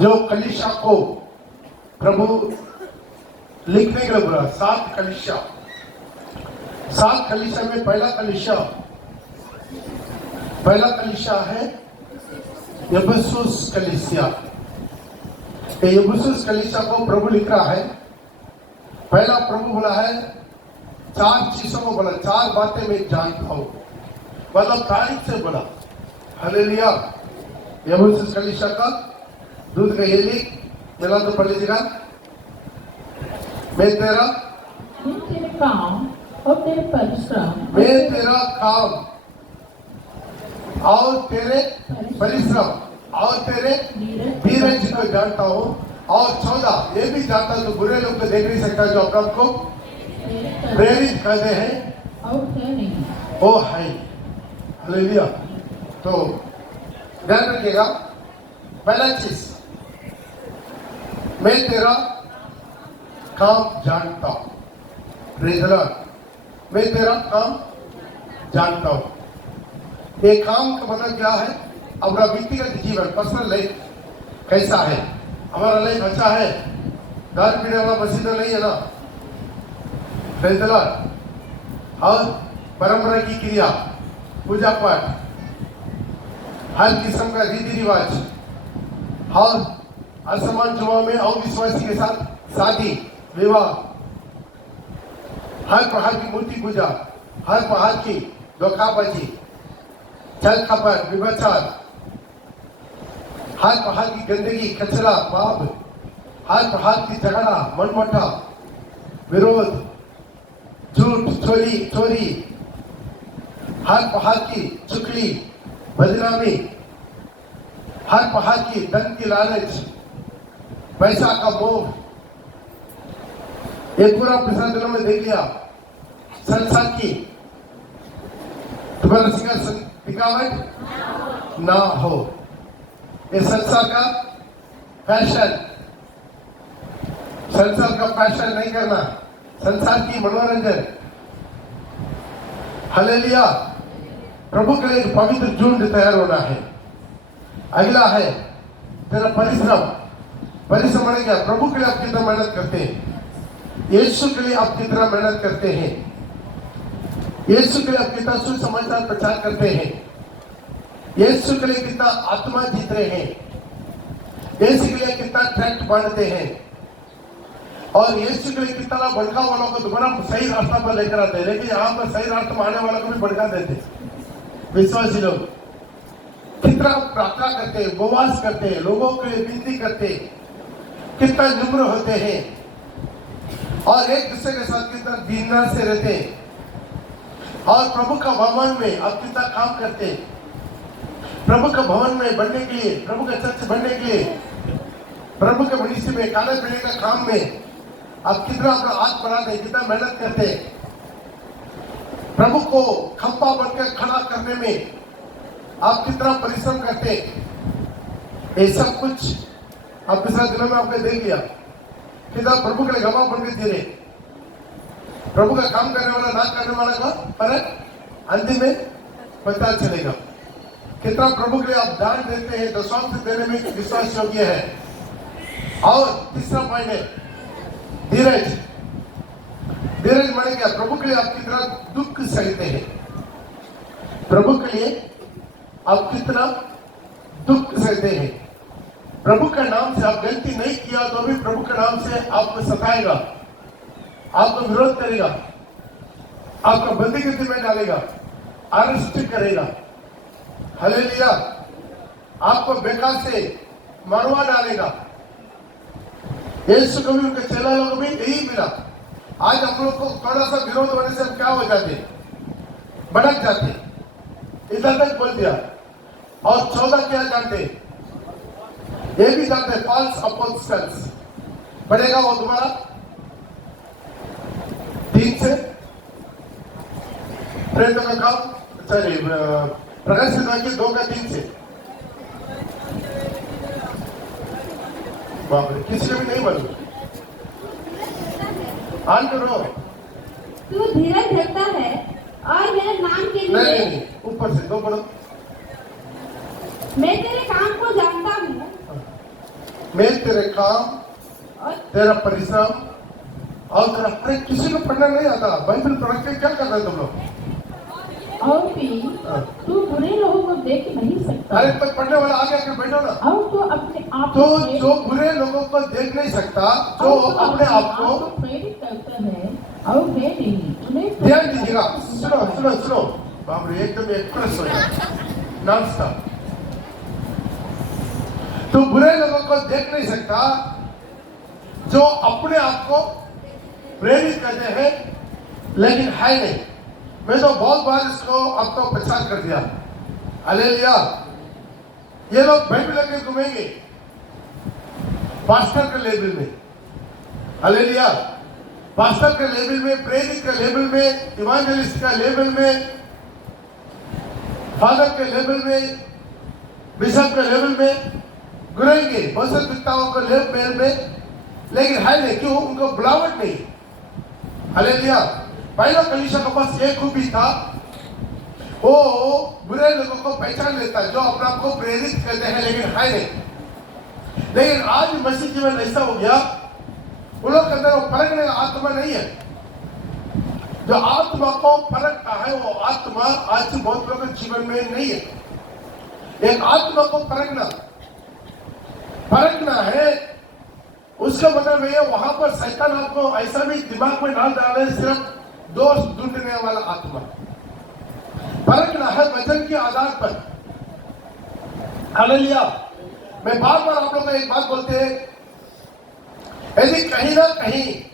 जो कलीसिया को प्रभु लिखने के लिए बोला, 7 कलीसिया। 7 कलीसिया में पहला कलीसिया है एफेसुस कलीसिया। एफेसुस कलीसिया को प्रभु लिख रहा है। पहला प्रभु बोला है 4 चीजों को बोला, 4 बातें मैं जानता हूं, मतलब तारीख से बोला। हालेलुया। एफेसुस कलीसिया का दूध का ये लिख, मिला तो पढ़ लीजिएगा। मैं तेरा काम और तेरे परिश्रम, मैं तेरा काम और तेरे परिश्रम और तेरे धीरज को जानता हूँ। और 14 ये भी जानता हूँ, तो बुरे लोग को देख नहीं सकता, जो अपने आप को प्रेरित करते हैं और है नहीं। वो है। हालेलुया। तो ध्यान रखिएगा, पहला चीज, मैं तेरा काम जानता हूं। Praise the Lord. मैं तेरा काम जानता हूं। ये काम का मतलब क्या है? हमारा व्यक्तिगत जीवन, पर्सनल लाइफ कैसा है? हमारा लाइफ अच्छा है? दारू पीने वाला मसीह तो नहीं है ना? Praise the Lord. और परंपरा की क्रिया, पूजा पाठ, हर किस्म का रीति रिवाज, और असमान जवाब में अविश्वासी के साथ शादी विवाह, हर प्रकार की मूर्ति पूजा, हर प्रकार की धोखाबाजी, छल कपट, व्यभिचार, हर प्रकार की गंदगी, कचरा, पाप, हर प्रकार की झगड़ा, मनमुटाव, विरोध, झूठ, चोरी, हर प्रकार की चुगली, बदनामी, हर प्रकार की धन की लालच, पैसा का मोह, ये पूरा पिछले दिनों में देख लिया। संसार की तुम्हारा दिखावट ना हो, ये संसार का फैशन नहीं करना, संसार की मनोरंजन। हालेलुया। प्रभु के लिए पवित्र झुंड तैयार होना है। अगला है तेरा परिश्रम मैंने क्या? प्रभु के लिए आप कितना मेहनत करते हैं, यीशु के लिए आप कितना मेहनत करते हैं, यीशु के लिए आप कितना सुसमाचार प्रचार करते हैं, यीशु के लिए कितना आत्मा जीत रहे हैं, यीशु के लिए कितना ट्रैक्ट बांटते हैं, और यीशु के लिए कितना भड़का वालों को दोबारा सही रास्ता पर लेकर आते हैं। लेकिन यहाँ पर सही रास्ते में आने वालों को भी भड़का देते हैं। विश्वासी लोग कितना प्रार्थना करते हैं, उपवास करते हैं, लोगों के लिए विनती करते हैं, कितना निम्र होते हैं, और एक दूसरे के साथ कितना दीनता से रहते हैं, और प्रभु का भवन में आप कितना काम करते हैं। प्रभु का भवन में बढ़ने के लिए, प्रभु का चर्च बढ़ने के लिए, प्रभु के मनुष्य में खाने पीने का काम में आप कितना अपना हाथ बढ़ाते हैं, कितना मेहनत करते हैं। प्रभु को खंभा बनकर खड़ा करने में आप कितना परिश्रम करते हैं। ये सब कुछ आप पिछले दिनों में आपने देख लिया। कितना प्रभु के लिए गवाह बनकर दे रहे। प्रभु का काम करने वाला ना करने वाला का फर्क अंतिम में पता चलेगा। कितना प्रभु के लिए आप दान देते हैं, दशमांश देने में विश्वास योग्य है। और तीसरा पॉइंट है धीरज माने क्या? प्रभु के लिए आप कितना दुख सहते हैं। प्रभु के लिए आप कितना दुख सहते हैं। प्रभु के नाम से आप गलती नहीं किया तो भी प्रभु के नाम से आपको सताएगा, आपको विरोध करेगा, आपको बंदी गिरफ्त में डालेगा, अरेस्ट करेगा। हालेलुया। आपको बेकार से मरवा डालेगा। यीशु को भी उनके चेला लोगों को भी यही मिला। आज हम लोग को थोड़ा सा विरोध होने से हम क्या हो जाते, भड़क जाते। इधर तक बोल दिया। और 14 क्या जानते, ये भी जानते, फॉल्स अपोस्टल्स बढ़ेगा। वो दोबारा 3 से प्रेरितों का काम, सॉरी प्रकाशित वाक्य 2 का 3 से। बाप रे, किसी ने भी नहीं बोलू। आन करो। तू धीरज रखता है और मेरे नाम के लिए नहीं, ऊपर से 2 पढ़ो। मैं तेरे काम को जानता हूँ। मैं तेरे काम, और तेरा परिश्रम और तेरा अरे किसी को पढ़ना नहीं आता, बाइबल पढ़ के क्या कर रहे तुम लोग? और भी हाँ। तू बुरे लोगों को देख नहीं सकता अरे कोई पढ़ने वाला आगे आके बैठो ना। और तो अपने आप तो को प्रेरित- जो बुरे लोगों को देख नहीं सकता, जो और तो अपने आप को प्रेरित करता है और मैं नहीं तुम्हें ध्यान दीजिएगा, सुनो सुनो सुनो, बाप रे एकदम एक्सप्रेस हो गया नॉन स्टॉप। तो बुरे लोगों को देख नहीं सकता, जो अपने आप को प्रेरित करते हैं लेकिन है नहीं। मैं तो बहुत बार इसको आपको पहचान कर दिया। हालेलुया। ये लोग बाइबल लेके घूमेंगे पास्टर के लेवल में, हालेलुया, पास्टर के लेवल में, प्रेरित के लेवल में, इवांजेलिस्ट का लेवल में, फादर के लेवल में, बिशप के लेवल में घुरेंगे, बहुत पिताओं के लेवल में, लेकिन है नहीं। क्यों? उनको बुलावट नहीं। हालेलुया। पहला कलीसिया के पास एक खूबी था, वो बुरे लोगों को पहचान लेता जो अपने आप को प्रेरित करते हैं लेकिन है नहीं। लेकिन आज मसीह जीवन ऐसा हो गया, उन लोग के अंदर वो परखने का आत्मा नहीं है। जो आत्मा को परखता है वो आत्मा आज बहुत लोगों के जीवन में नहीं है। एक आत्मा को परखना है, उसका मतलब ये वहां पर शैतान आपको ऐसा भी दिमाग में डाल डाले, सिर्फ दोष ढूंढने वाला आत्मा। परखना है वचन के आधार पर। हालेलुया। मैं बार बार आप लोगों को एक बात बोलते हैं, यदि कहीं ना कहीं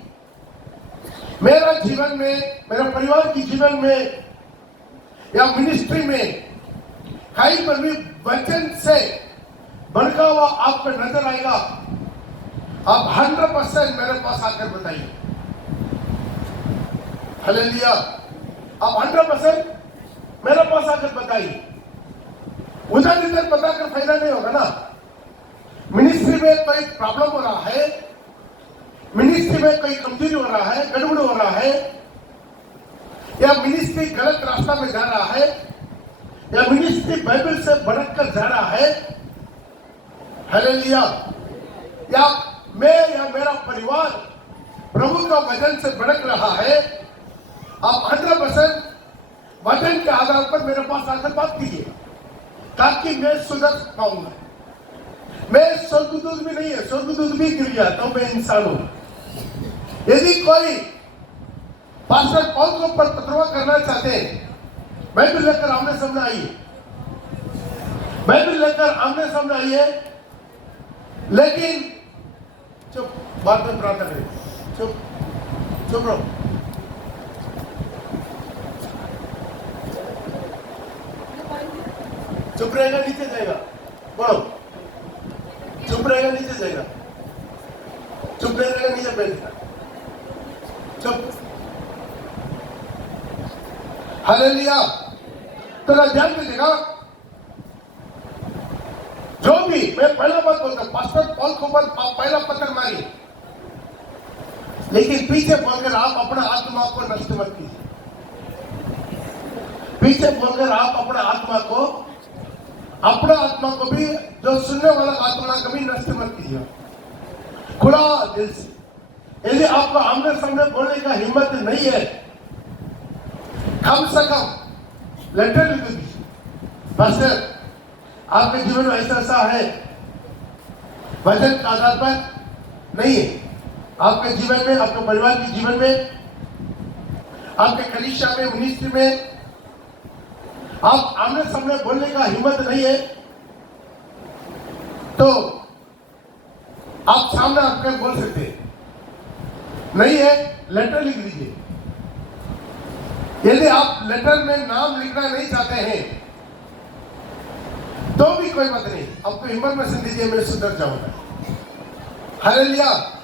मेरा जीवन में, मेरे परिवार के जीवन में या मिनिस्ट्री में कहीं पर भी वचन से भड़का हुआ आपको नजर आएगा, आप 100% मेरे पास आकर बताइए। हालेलुया। आप 100% मेरे पास आकर बताइए। उधर इधर बताकर फायदा नहीं होगा ना। मिनिस्ट्री में कोई प्रॉब्लम हो रहा है, मिनिस्ट्री में कोई कमजोरी हो रहा है, गड़बड़ हो रहा है, या मिनिस्ट्री गलत रास्ता में जा रहा है, या मिनिस्ट्री बाइबल से भटक कर जा रहा है, हालेलुया, या मैं या मेरा परिवार प्रभु का वचन से भटक रहा है, आप 100% वचन के आधार पर मेरे पास आकर बात कीजिए ताकि मैं सुधर पाऊंगा। मैं स्वर्गदूत भी नहीं है, स्वर्गदूत भी गिर गया तो मैं इंसान हूं। यदि कोई पास्टर पौल को पर पत्रवा करना चाहते हैं, बाइबल लेकर आमने सामने आइए, बाइबल लेकर आमने सामने आइए। लेकिन चुप, बाद में प्रार्थना करें। चुप चुप रहो। चुप रहेगा नीचे जाएगा, बोलो। चुप रहेगा नीचे जाएगा, चुप रहेगा नीचे बैठेगा, चुप। हालेलुया। तो ध्यान दीजिएगा, जो भी मैं पहला बात बोलता हूं, पास्टर पॉल को आप पहला पत्थर मारिए, लेकिन पीछे बोलकर आप अपना आत्मा को नष्ट मत कीजिए। पीछे बोलकर आप अपना आत्मा को भी, जो सुनने वाला आत्मा कभी नष्ट मत कीजिए। खुला दिल से। यदि आपको आमने सामने बोलने का हिम्मत नहीं है, कम से कम लेटर लिख दीजिए, पास्टर आपके जीवन में ऐसा है, वचन के आधार पर नहीं है, आपके जीवन में, आपके परिवार के जीवन में, आपके कलीसिया में, मिनिस्ट्री में आप आमने सामने बोलने का हिम्मत नहीं है, तो आप सामने आकर बोल सकते हैं। नहीं है, लेटर लिख दीजिए। यदि आप लेटर में नाम लिखना नहीं चाहते हैं तो भी कोई बात नहीं, आपको इन्फॉर्मेशन दीजिए, मैं सुधर जाऊंगा। हालेलुया।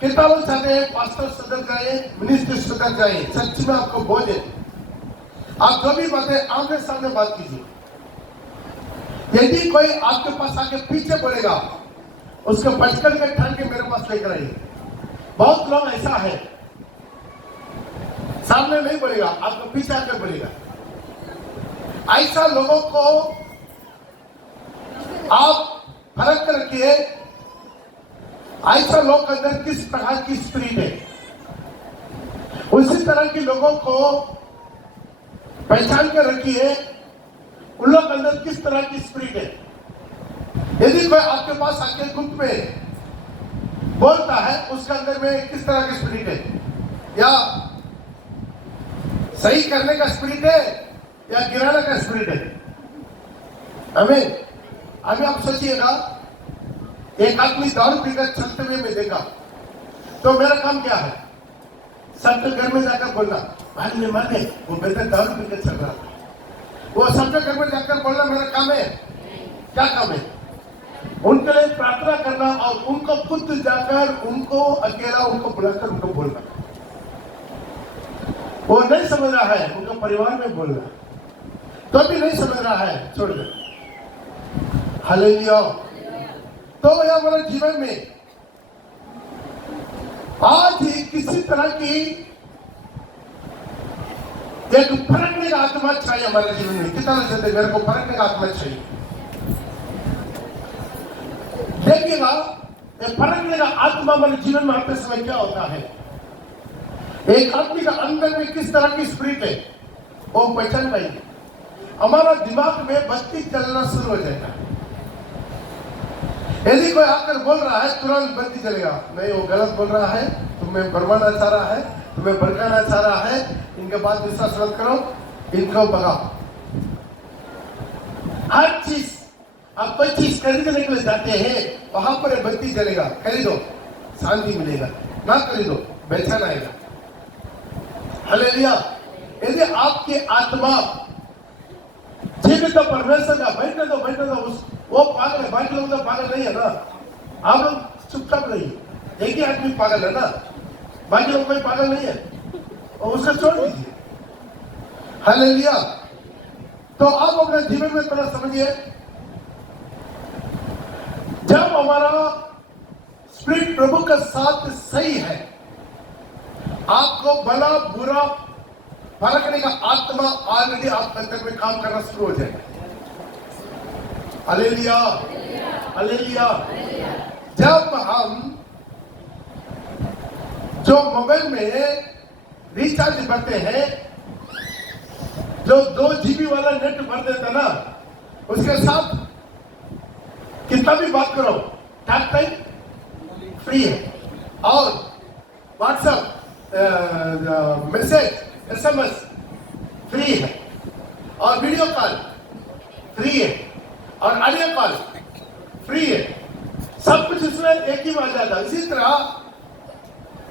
कितना लोग चाहते हैं पास्टर सुधर जाए, मिनिस्टर सुधर जाए? सच में आपको बोझ है, आप जो भी बातें आमने सामने बात कीजिए। यदि कोई आपके पास आके पीछे बोलेगा, उसको बचकर के ठान के मेरे पास लेकर आइए। बहुत लोग ऐसा है, सामने नहीं बोलेगा, आपको पीछे आकर बोलेगा। ऐसा लोगों को आप फर्क रखिए, ऐसा लोग के अंदर किस प्रकार की स्पिरिट है, उसी तरह के लोगों को पहचान कर रखिए उन लोग के अंदर किस तरह की स्पिरिट है। यदि कोई आपके पास आके गुप्त में बोलता है उसके अंदर में किस तरह की स्पिरिट है, या सही करने का स्पिरिट है या गिराने का स्पिरिट है। हमें अभी आप सोचिएगा, एक आदमी दारू पीकर चलते हुए मैं देखा तो मेरा काम क्या है, सबके घर में जाकर बोलना भाई माने वो बेटा दारू पीकर चल रहा था, वो सबके घर में जाकर बोलना मेरा काम है। क्या काम है? उनके लिए प्रार्थना करना और उनको खुद जाकर उनको अकेला उनको बुलाकर उनको बोलना। वो नहीं समझ रहा है, उनका परिवार में बोलना, तो भी नहीं समझ रहा है, छोड़ दे। हालेलुया। तो यह हमारे जीवन में आज ही किसी तरह की एक फरकने का आत्मा चाहिए हमारे जीवन में। कितना चाहते मेरे को फरकने का आत्मा चाहिए। देखिएगा ये फरकने का आत्मा हमारे जीवन में आते समय क्या होता है, एक आदमी का अंदर में किस तरह की स्पिरिट है वो पहचान पाएंगे। हमारा दिमाग में बत्ती चलना शुरू हो जाएगा। यदि कोई आकर बोल रहा है तुरंत बत्ती चलेगा, नहीं वो गलत बोल रहा है, तुम्हें बरमाना चाह रहा है, तुम्हें भड़काना चाह रहा है, इनके बात विश्वास मत करो, इनको भगाओ। हर चीज आप कोई चीज खरीदने के लिए जाते हैं वहां पर बत्ती जलेगा, खरीदो शांति मिलेगा, ना खरीदो बेचैन आएगा। हालेलुया। यदि आपकी आत्मा जीवित परमेश्वर का बैठने दो उस वो पागल है, बाकी लोग तो पागल नहीं है ना, आप लोग चुपचाप रहिए। एक ही आदमी पागल है ना, बाकी लोग कोई पागल नहीं है, और उसका छोड़ दीजिए। हालेलुया। तो आप अपने जीवन में थोड़ा समझिए, जब हमारा स्पिरिट प्रभु का साथ सही है, आपको भला बुरा फरकने का आत्मा ऑलरेडी आपके अंदर में काम करना शुरू हो जाएगा। Hallelujah, hallelujah. जब हम जो मोबाइल में रिचार्ज करते हैं, जो 2 GB वाला नेट भर देता ना, उसके साथ कितना भी बात करो टैक टाइम फ्री है, और व्हाट्सएप मैसेज SMS फ्री है, और वीडियो कॉल फ्री है, और ऑडियो कॉल फ्री है, सब कुछ इसमें एक ही में आ जाता है। इसी तरह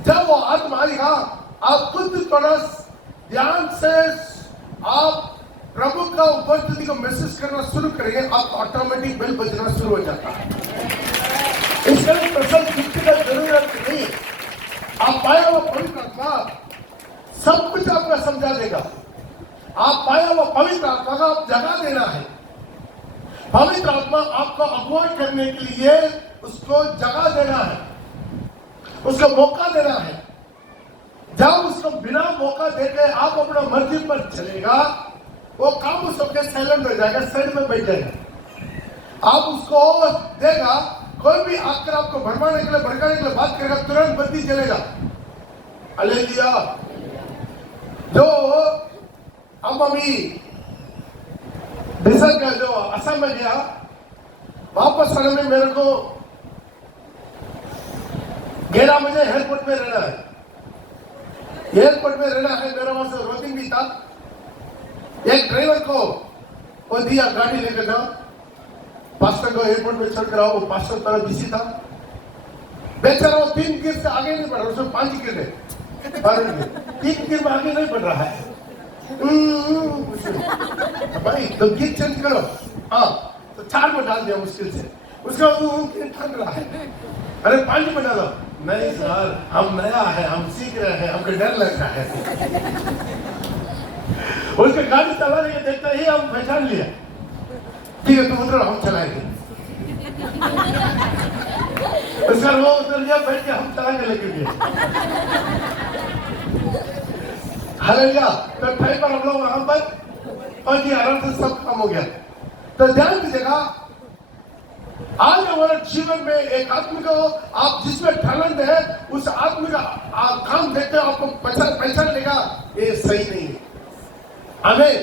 जब वो आत्मा आएगा, आप खुद थोड़ा ध्यान से आप प्रभु का उपस्थिति को महसूस करना शुरू करेंगे, आपको ऑटोमेटिक बेल बजना शुरू हो जाता है। इसके लिए प्रसन्न चित्त की जरूरत नहीं। आप पाया हुआ पवित्र आत्मा सब कुछ आपका समझा देगा। आप पाया हुआ पवित्र आत्मा का आप जगह देना है। पवित्र आत्मा आपको अगुवाई करने के लिए उसको जगह देना है, उसको मौका देना है। जब उसको बिना मौका देकर आप अपना मर्जी पर चलेगा, वो काम उस वक्त साइलेंट हो जाएगा, साइड में बैठ जाएगा। आप उसको देगा, कोई भी आकर आपको भरमाने के लिए भड़काने के लिए बात करेगा, तुरंत बत्ती चलेगा। हालेलुया। जो हम अभी डिसर का जो असम में गया, वापस आने में मेरे को 11 बजे एयरपोर्ट में रहना है। एयरपोर्ट में रहना है, मेरा वहां से रोटिंग भी था। एक ड्राइवर को वो दिया गाड़ी लेकर जाओ, पास्टर को एयरपोर्ट में छोड़ कर आओ। वो पास्टर तरह बिजी था, बेचारा वो 3 गिर से आगे नहीं बढ़ रहा, उसमें 5 गिर है, 3 गिर में आगे नहीं बढ़ रहा है। भाई तो गिर चेंज करो, हाँ तो 4 में डाल दिया मुश्किल से, उसका ठंड रहा है, अरे 5 में डालो। नहीं सर, हम नया है, हम सीख रहे हैं, हमको डर लग रहा है। उसके गाड़ी चलाने के देखते ही हम पहचान लिया, ठीक है तुम उधर, हम चलाएंगे। उसका वो उधर गया, बैठ के हम चलाएंगे लेके गए। हालेलुया। तो टाइम पर हम लोग वहां पर और आराम से सब काम हो गया। तो ध्यान दीजिएगा, आज हमारे जीवन में एक आदमी को आप जिसमें टैलेंट है उस आदमी का काम देखते हो आपको पहचान लेगा ये सही नहीं है। हमें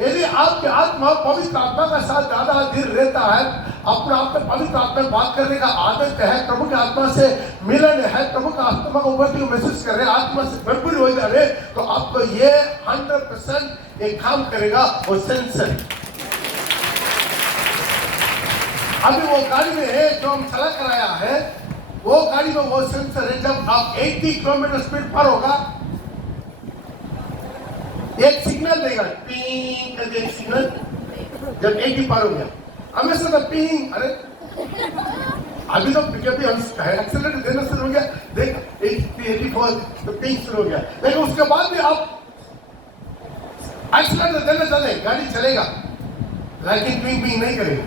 यदि आपकी आत्मा पवित्र आत्मा का साथ ज्यादा देर रहता है, अपने आप में पवित्र आत्मा में बात करने का आदत है, प्रभु की आत्मा से मिलन है, प्रभु का आत्मा को ऊपर महसूस कर रहे, आत्मा से भरपूर हो जा रहे, तो आपको ये 100% एक काम करेगा वो सेंसर। अभी वो गाड़ी में है जो हम चला कर आया है, वो गाड़ी में वो सेंसर है। जब आप 80 किलोमीटर स्पीड पर होगा एक सिग्नल देगा, पिंग करके एक सिग्नल। जब 80 पार हो गया हमेशा तो पिंग, अरे अभी तो पिकअप एक्सीलेटर देना शुरू हो गया, देख 84 तो पिंग शुरू हो गया, लेकिन उसके बाद भी आप एक्सीलेटर देना चले गाड़ी चलेगा, लेकिन पिंग पिंग नहीं करेगा।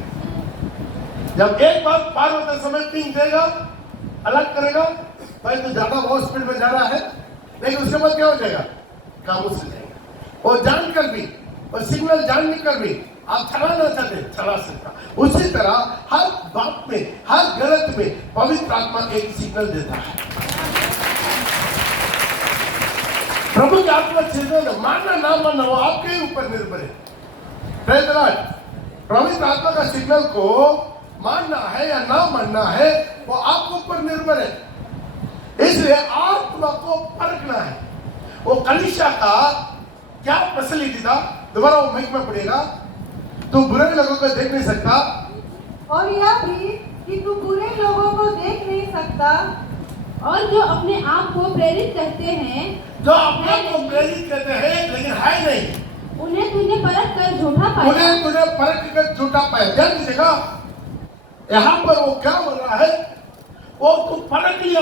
जब एक बार पार होते समय पिंग देगा, अलग करेगा, भाई तो ज्यादा बहुत स्पीड में जा रहा है, लेकिन उसके बाद क्या हो जाएगा, खामोश हो जाएगा। और जानकर भी और सिग्नल जानने कर भी आप चलाना चाहते चला सकता। उसी तरह हर बात में, हर गलत में पवित्र आत्मा एक सिग्नल देता है। प्रभु की आत्मा सिग्नल मानना ना मानना वो आपके ऊपर निर्भर है। Praise the Lord. पवित्र आत्मा का सिग्नल को मानना है या ना मानना है वो आपके ऊपर निर्भर है। इसलिए आत्मा को परखना है। वो कलीसिया का क्या फैसिलिटी था, दोबारा वो माइक में पड़ेगा, तू बुरे लोगों को देख नहीं सकता, और यह भी कि तू बुरे लोगों को देख नहीं सकता, और जो अपने आप को प्रेरित करते हैं, जो अपने को प्रेरित करते हैं लेकिन है नहीं, उन्हें तूने परख कर झूठा पाया। उन्हें तूने परख कर झूठा पाया। ध्यान दीजिएगा, यहाँ पर वो क्या बोल रहा है, वो तू परख लिया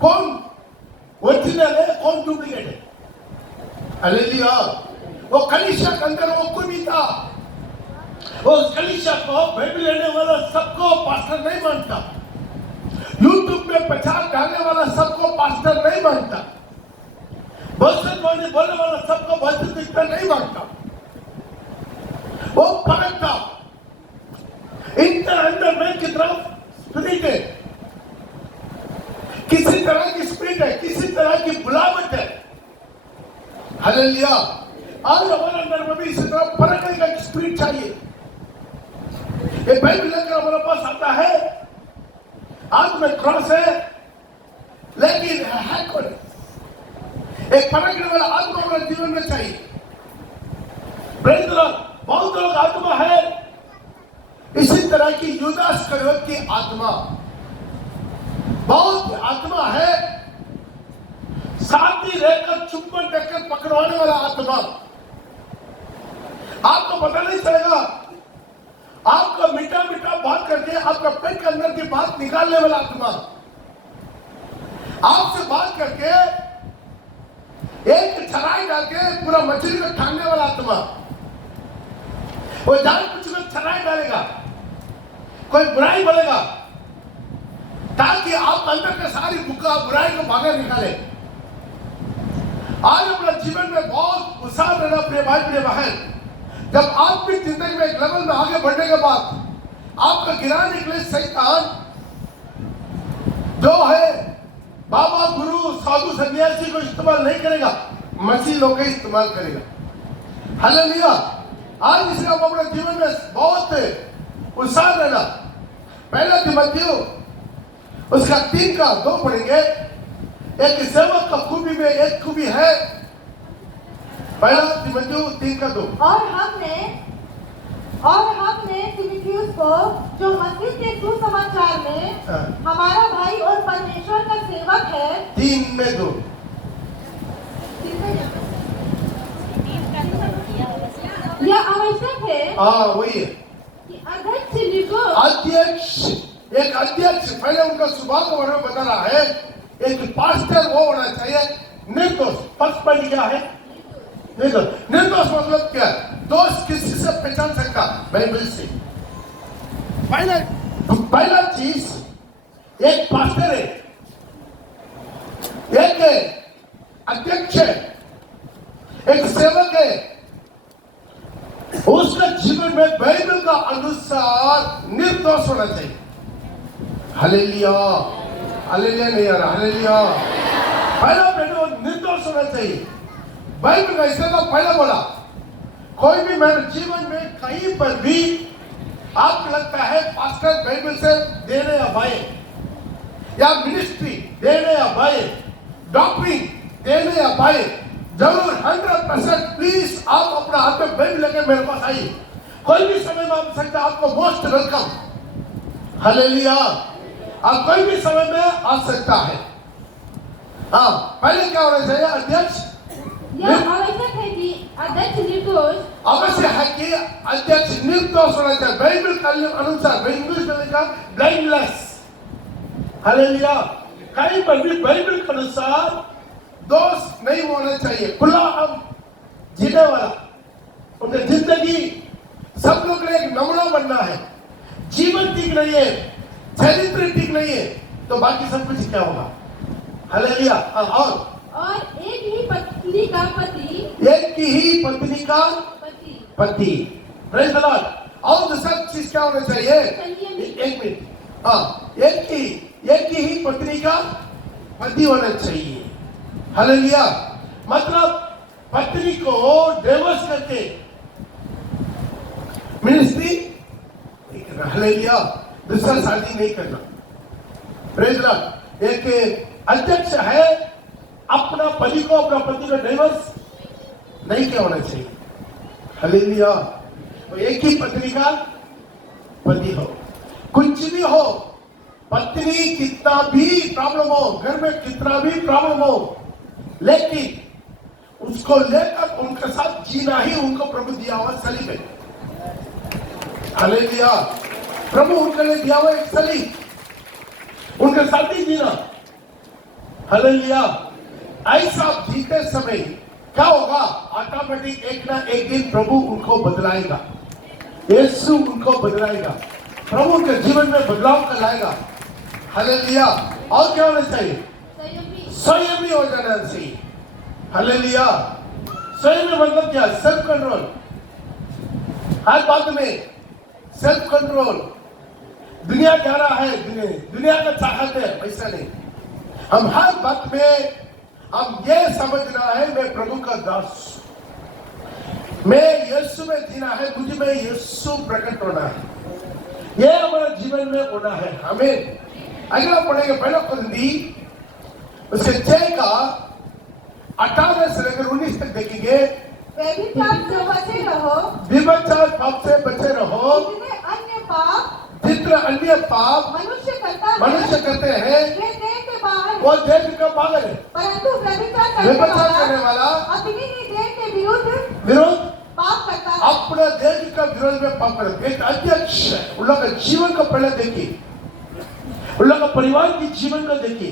कौन ओरिजिनल है कौन डुप्लीकेट है। हालेलुया। वो कलीसिया के अंदर वो कोई नहीं था, वो कलीसिया को बाइबल लेने वाला सबको पास्टर नहीं मानता, यूट्यूब में प्रचार डालने वाला सबको पास्टर नहीं मानता, भजन बोलने वाला सबको भजन दिखता नहीं मानता। वो फर्क था इनके अंदर में कितना स्पिरिट है, किसी तरह की स्पिरिट है, किसी तरह की बुलावट है। हालेलुया। आज हमारे अंदर में भी इसी तरह परखने का स्पिरिट चाहिए। ये बाइबल लेकर हमारे पास आता है, हाथ में क्रॉस है, लेकिन है कौन? एक परखने वाला आत्मा हमारे जीवन में चाहिए। Praise the Lord. बहुत लोग आत्मा है इसी तरह की यूदास इस्करियोत की आत्मा, बहुत आत्मा है साथी रहकर चुम्बन देकर पकड़वाने वाला आत्मा। आपको पता नहीं चलेगा, आपको मीठा मीठा बात करके आपका पेट के अंदर की बात निकालने वाला आत्मा, आपसे बात करके एक छराई डाल के पूरा मछली को ठानने वाला आत्मा। वो जान कुछ में छराई डालेगा, कोई बुराई बोलेगा ताकि आप अंदर के सारी बुराई को बाहर निकाले। आज अपना जीवन में बहुत उत्साह रहना प्रिय भाई प्रिय बहन। जब आप भी जिंदगी में एक लेवल में आगे बढ़ने के बाद आपका गिराने के लिए शैतान जो है बाबा गुरु साधु सन्यासी को इस्तेमाल नहीं करेगा, मसीह लोग का इस्तेमाल करेगा। हालेलुया। आज इसलिए हम अपने जीवन में बहुत उत्साह रहना। पहला तिमोथेयु उसका 3:2 पढ़ेंगे। एक सेवक का खूबी में एक खूबी है, पहला तिमोथेयु 3:2। और हमने तिमोथेयुस को जो मसीह के सुसमाचार में हमारा भाई और परमेश्वर का सेवक है, 3:2। यह आवश्यक है हाँ वही है कि अध्यक्ष निको एक अध्यक्ष पहले उनका स्वभाव को वर्णन बता रहा है। एक पास्टर वो होना चाहिए निर्दोष। फर्स्ट पॉइंट क्या है? निर्दोष। निर्दोष मतलब क्या? दोष किसी से पहचान सकता बाइबल से। पहला चीज एक पास्टर है, एक अध्यक्ष है, एक सेवक है, उसका जीवन में बाइबल का अनुसार निर्दोष निर्दोष होना चाहिए। हालेलुया, हालेलुया नहीं आ रहा, हालेलुया। पहला बेटा निर्दोष होना चाहिए। बाइबल का इससे तो पहला बोला, कोई भी मेरे जीवन में कहीं पर भी आपको लगता है पास्टर बाइबल से देने या बाए, या मिनिस्ट्री देने या बाए, डॉक्टरिंग देने या बाए, जरूर 100% प्लीज आप अपना हाथ में बाइबल लेके मेरे पास आइए। कोई भी समय में आप सकते हैं, आपको मोस्ट वेलकम। हालेलुया, आप कोई भी समय में आ सकता है। हाँ, पहले क्या होना चाहिए? अध्यक्ष यह आवश्यक है कि अध्यक्ष निर्दोष, आवश्यक है कि अध्यक्ष निर्दोष होना चाहिए। बाइबल का अनुसार, इंग्लिश में लिखा ब्लाइंडलेस। हालेलुया, कहीं पर भी बाइबल के अनुसार दोष नहीं होना चाहिए, खुला हम जीने वाला। उनकी जिंदगी सब लोग ने एक नमूना बनना है। जीवन ठीक नहीं है, चरित्र ठीक नहीं है, तो बाकी सब कुछ क्या होगा? हालेलुया। और एक ही पत्नी का पति, एक ही पत्नी का पति। Praise the Lord. और दूसरा चीज क्या होना चाहिए? एक मिनट। हाँ, एक ही पत्नी का पति होना चाहिए। हालेलुया, मतलब पत्नी को डिवोर्स करके मिनिस्ट्री नहीं करना। हालेलुया, दूसरा शादी नहीं करना। Praise the Lord. एक अध्यक्ष है, अपना पति को, अपना पति का डिवोर्स नहीं क्या होना चाहिए। हालेलुया, तो एक ही पत्नी का पति हो, कुछ भी हो, पत्नी कितना भी प्रॉब्लम हो, घर में कितना भी प्रॉब्लम हो, लेकिन उसको लेकर उनके साथ जीना ही उनको प्रभु दिया हुआ सलीब है। हालेलुया, प्रभु उनके लिए दिया हुआ एक सलीब, उनके साथ ही जीना। हालेलुया, ऐसा जीते समय क्या होगा? ऑटोमेटिक एक ना एक दिन प्रभु उनको बदलाएगा, यीशु उनको बदलाएगा, प्रभु उनके जीवन में बदलाव कर लाएगा। हालेलुया। और क्या होना चाहिए? संयमी हो जाना चाहिए। हालेलुया, संयमी मतलब क्या? सेल्फ कंट्रोल, हर बात में सेल्फ कंट्रोल। दुनिया क्या रहा है? दुनिया का चाहते है, वैसा नहीं। हम हर बात में हम ये समझना है, मैं प्रभु का दास, मैं यीशु में जीना है, मुझे में यीशु प्रकट होना है, ये हमारा जीवन में होना है। हमें अगला पढ़ेंगे पहला कुरिन्थी उसके 6 का 18 से लेकर 19 तक देखेंगे। व्यभिचार से बचे रहो, व्यभिचार पाप से बचे रहो, जितने अन्य पाप मनुष्य करते हैं, वे देह के बाहर, वो देह का बाहर है, परंतु व्यभिचार करने वाला अपनी ही देह के विरुद्ध पाप करता है। अपने देह का विरोध में पाप करता है। एक अध्यक्ष उन लोग का जीवन को पहले देखिए, उन लोग का परिवार की जीवन को देखिए,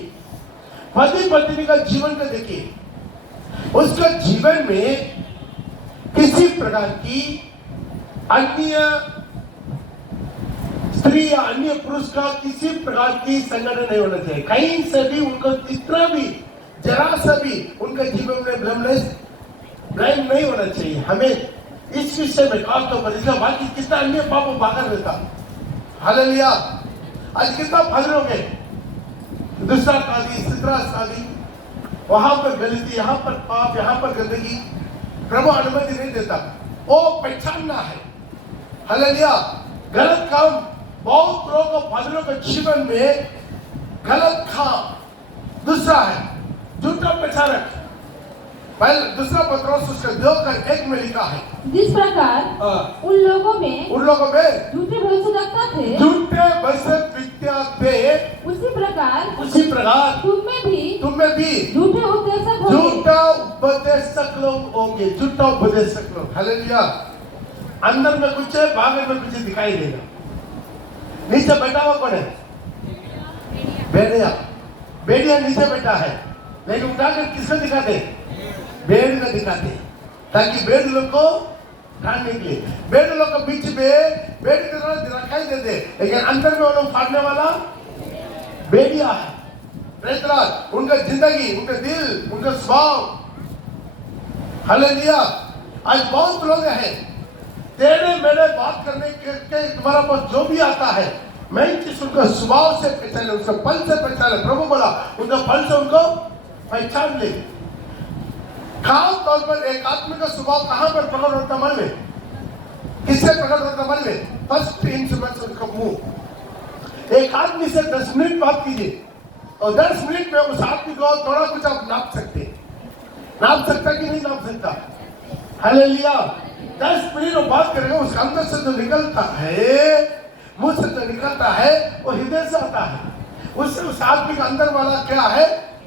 पति पत्नी का जीवन को देखिए, उसका जीवन में किसी प्रकार की अन्य स्त्री या अन्य पुरुष का किसी प्रकार की संगठन नहीं होना चाहिए। कहीं से भी उनको इतना भी जरा सा भी उनके जीवन में ब्लेम नहीं होना चाहिए। हमें इस विषय में खास तौर पर, इसका बाकी कितना अन्य पाप बाहर रहता। हालेलुया, आज कितना फादर हो गए, दूसरा शादी, तीसरा शादी, वहां पर गलती, यहाँ पर पाप, यहाँ पर गंदगी, प्रभु अनुमति नहीं देता, वो पहचानना है। हालेलुया, गलत काम बहुत लोगों को फादरों के जीवन में गलत काम। दूसरा है झूठा प्रचारक। पहले दूसरा पत्रोस उसके 2 का 1 में लिखा है, जिस प्रकार उन लोगों में झूठे भविष्यवक्ता थे, उसी प्रकार तुम में भी झूठे उपदेशक लोग होंगे। झूठा उपदेशक लोग। हालेलुया, अंदर में कुछ है, बाहर में कुछ दिखाई देगा। नीचे बैठा हुआ कौन है? भेड़िया नीचे बैठा है, लेकिन उठाकर किसको दिखाते? भेड़ को दिखाते, ताकि भेड़ लोग को खाने के लिए, भेड़ लोग के बीच में भेड़ की तरह दिखाई देते, लेकिन अंदर में वो लोग फाड़ने वाला भेड़िया है। Praise the Lord. उनका जिंदगी, उनका दिल, उनका स्वभाव। हालेलुया, आज बहुत लोग हैं तेरे मेरे बात करने के तुम्हारा पास जो भी आता है मेन चीज उनका स्वभाव से पहचाने, उसका पल से पहचाने। प्रभु बोला उनका पल से उनको पहचान ले। खास तौर पर एक आदमी का स्वभाव कहां पर प्रकट होता मन में? किससे प्रकट होता मन में? फर्स्ट इंस्ट्रूमेंट उसका मुंह। एक आदमी से 10 मिनट बात कीजिए और 10 मिनट में उस आदमी को थोड़ा कुछ आप नाप सकते। नाप सकता कि नहीं नाप सकता? हालेलुया। 10 मिनट वो बात करेगा, उसके अंदर से जो निकलता है, मुंह से जो निकलता है, वो हृदय से आता है। उससे उस आदमी का अंदर वाला क्या है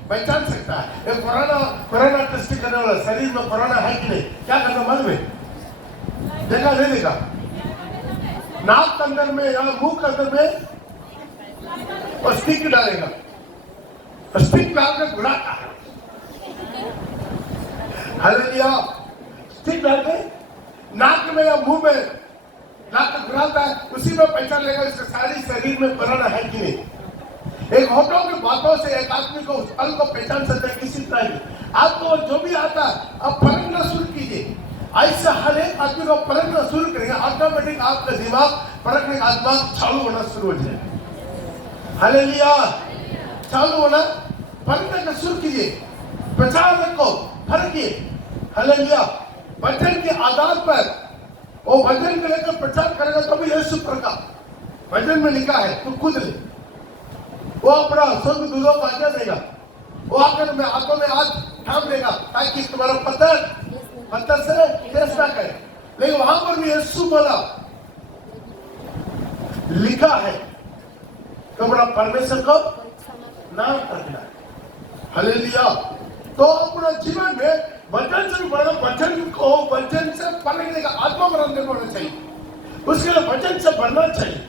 पहचान सकता है। एक कोरोना टेस्ट करने वाला शरीर में कोरोना है कि नहीं, क्या करना मन में देखा नहीं देखा? नाक के अंदर में या मुंह के अंदर में और स्टिक डालेगा, स्टिक डालकर घुराता है। हालेलुया। स्टिक डाल के नाक में या मुंह में नाक घुराता है, उसी में पहचान लेगा इसके सारी शरीर में कोरोना है कि नहीं। एक होठों की बातों से एक आदमी को उस पल को पहचान सकते हैं। किसी तरह आपको जो भी आता है अब परखना शुरू कीजिए। ऐसा हर एक आदमी को परखना शुरू करेंगे, ऑटोमेटिक आपका दिमाग परखने का दिमाग चालू होना शुरू हो जाए। हालेलुया। चालू होना, परखने का शुरू कीजिए, प्रचार रखो, फर्किए। हालेलुया। वचन के आधार पर वो वचन को लेकर प्रचार करेगा तो भी यीशु प्रकाश वचन में लिखा है, तो खुद ले। वो अपना स्वर्ग दूतों को आज्ञा देगा, वो आकर में हाथों में हाथ थाम देगा ताकि तुम्हारा पत्थर से टेस्ट ना करे। लेकिन वहां पर भी यीशु बोला, लिखा है तुम्हारा परमेश्वर को नाम रखना। हालेलुया। तो अपना जीवन में वचन से बड़ा, वचन को वचन से पढ़ने का आत्मा में रंग होना चाहिए, उसके लिए वचन से बढ़ना चाहिए।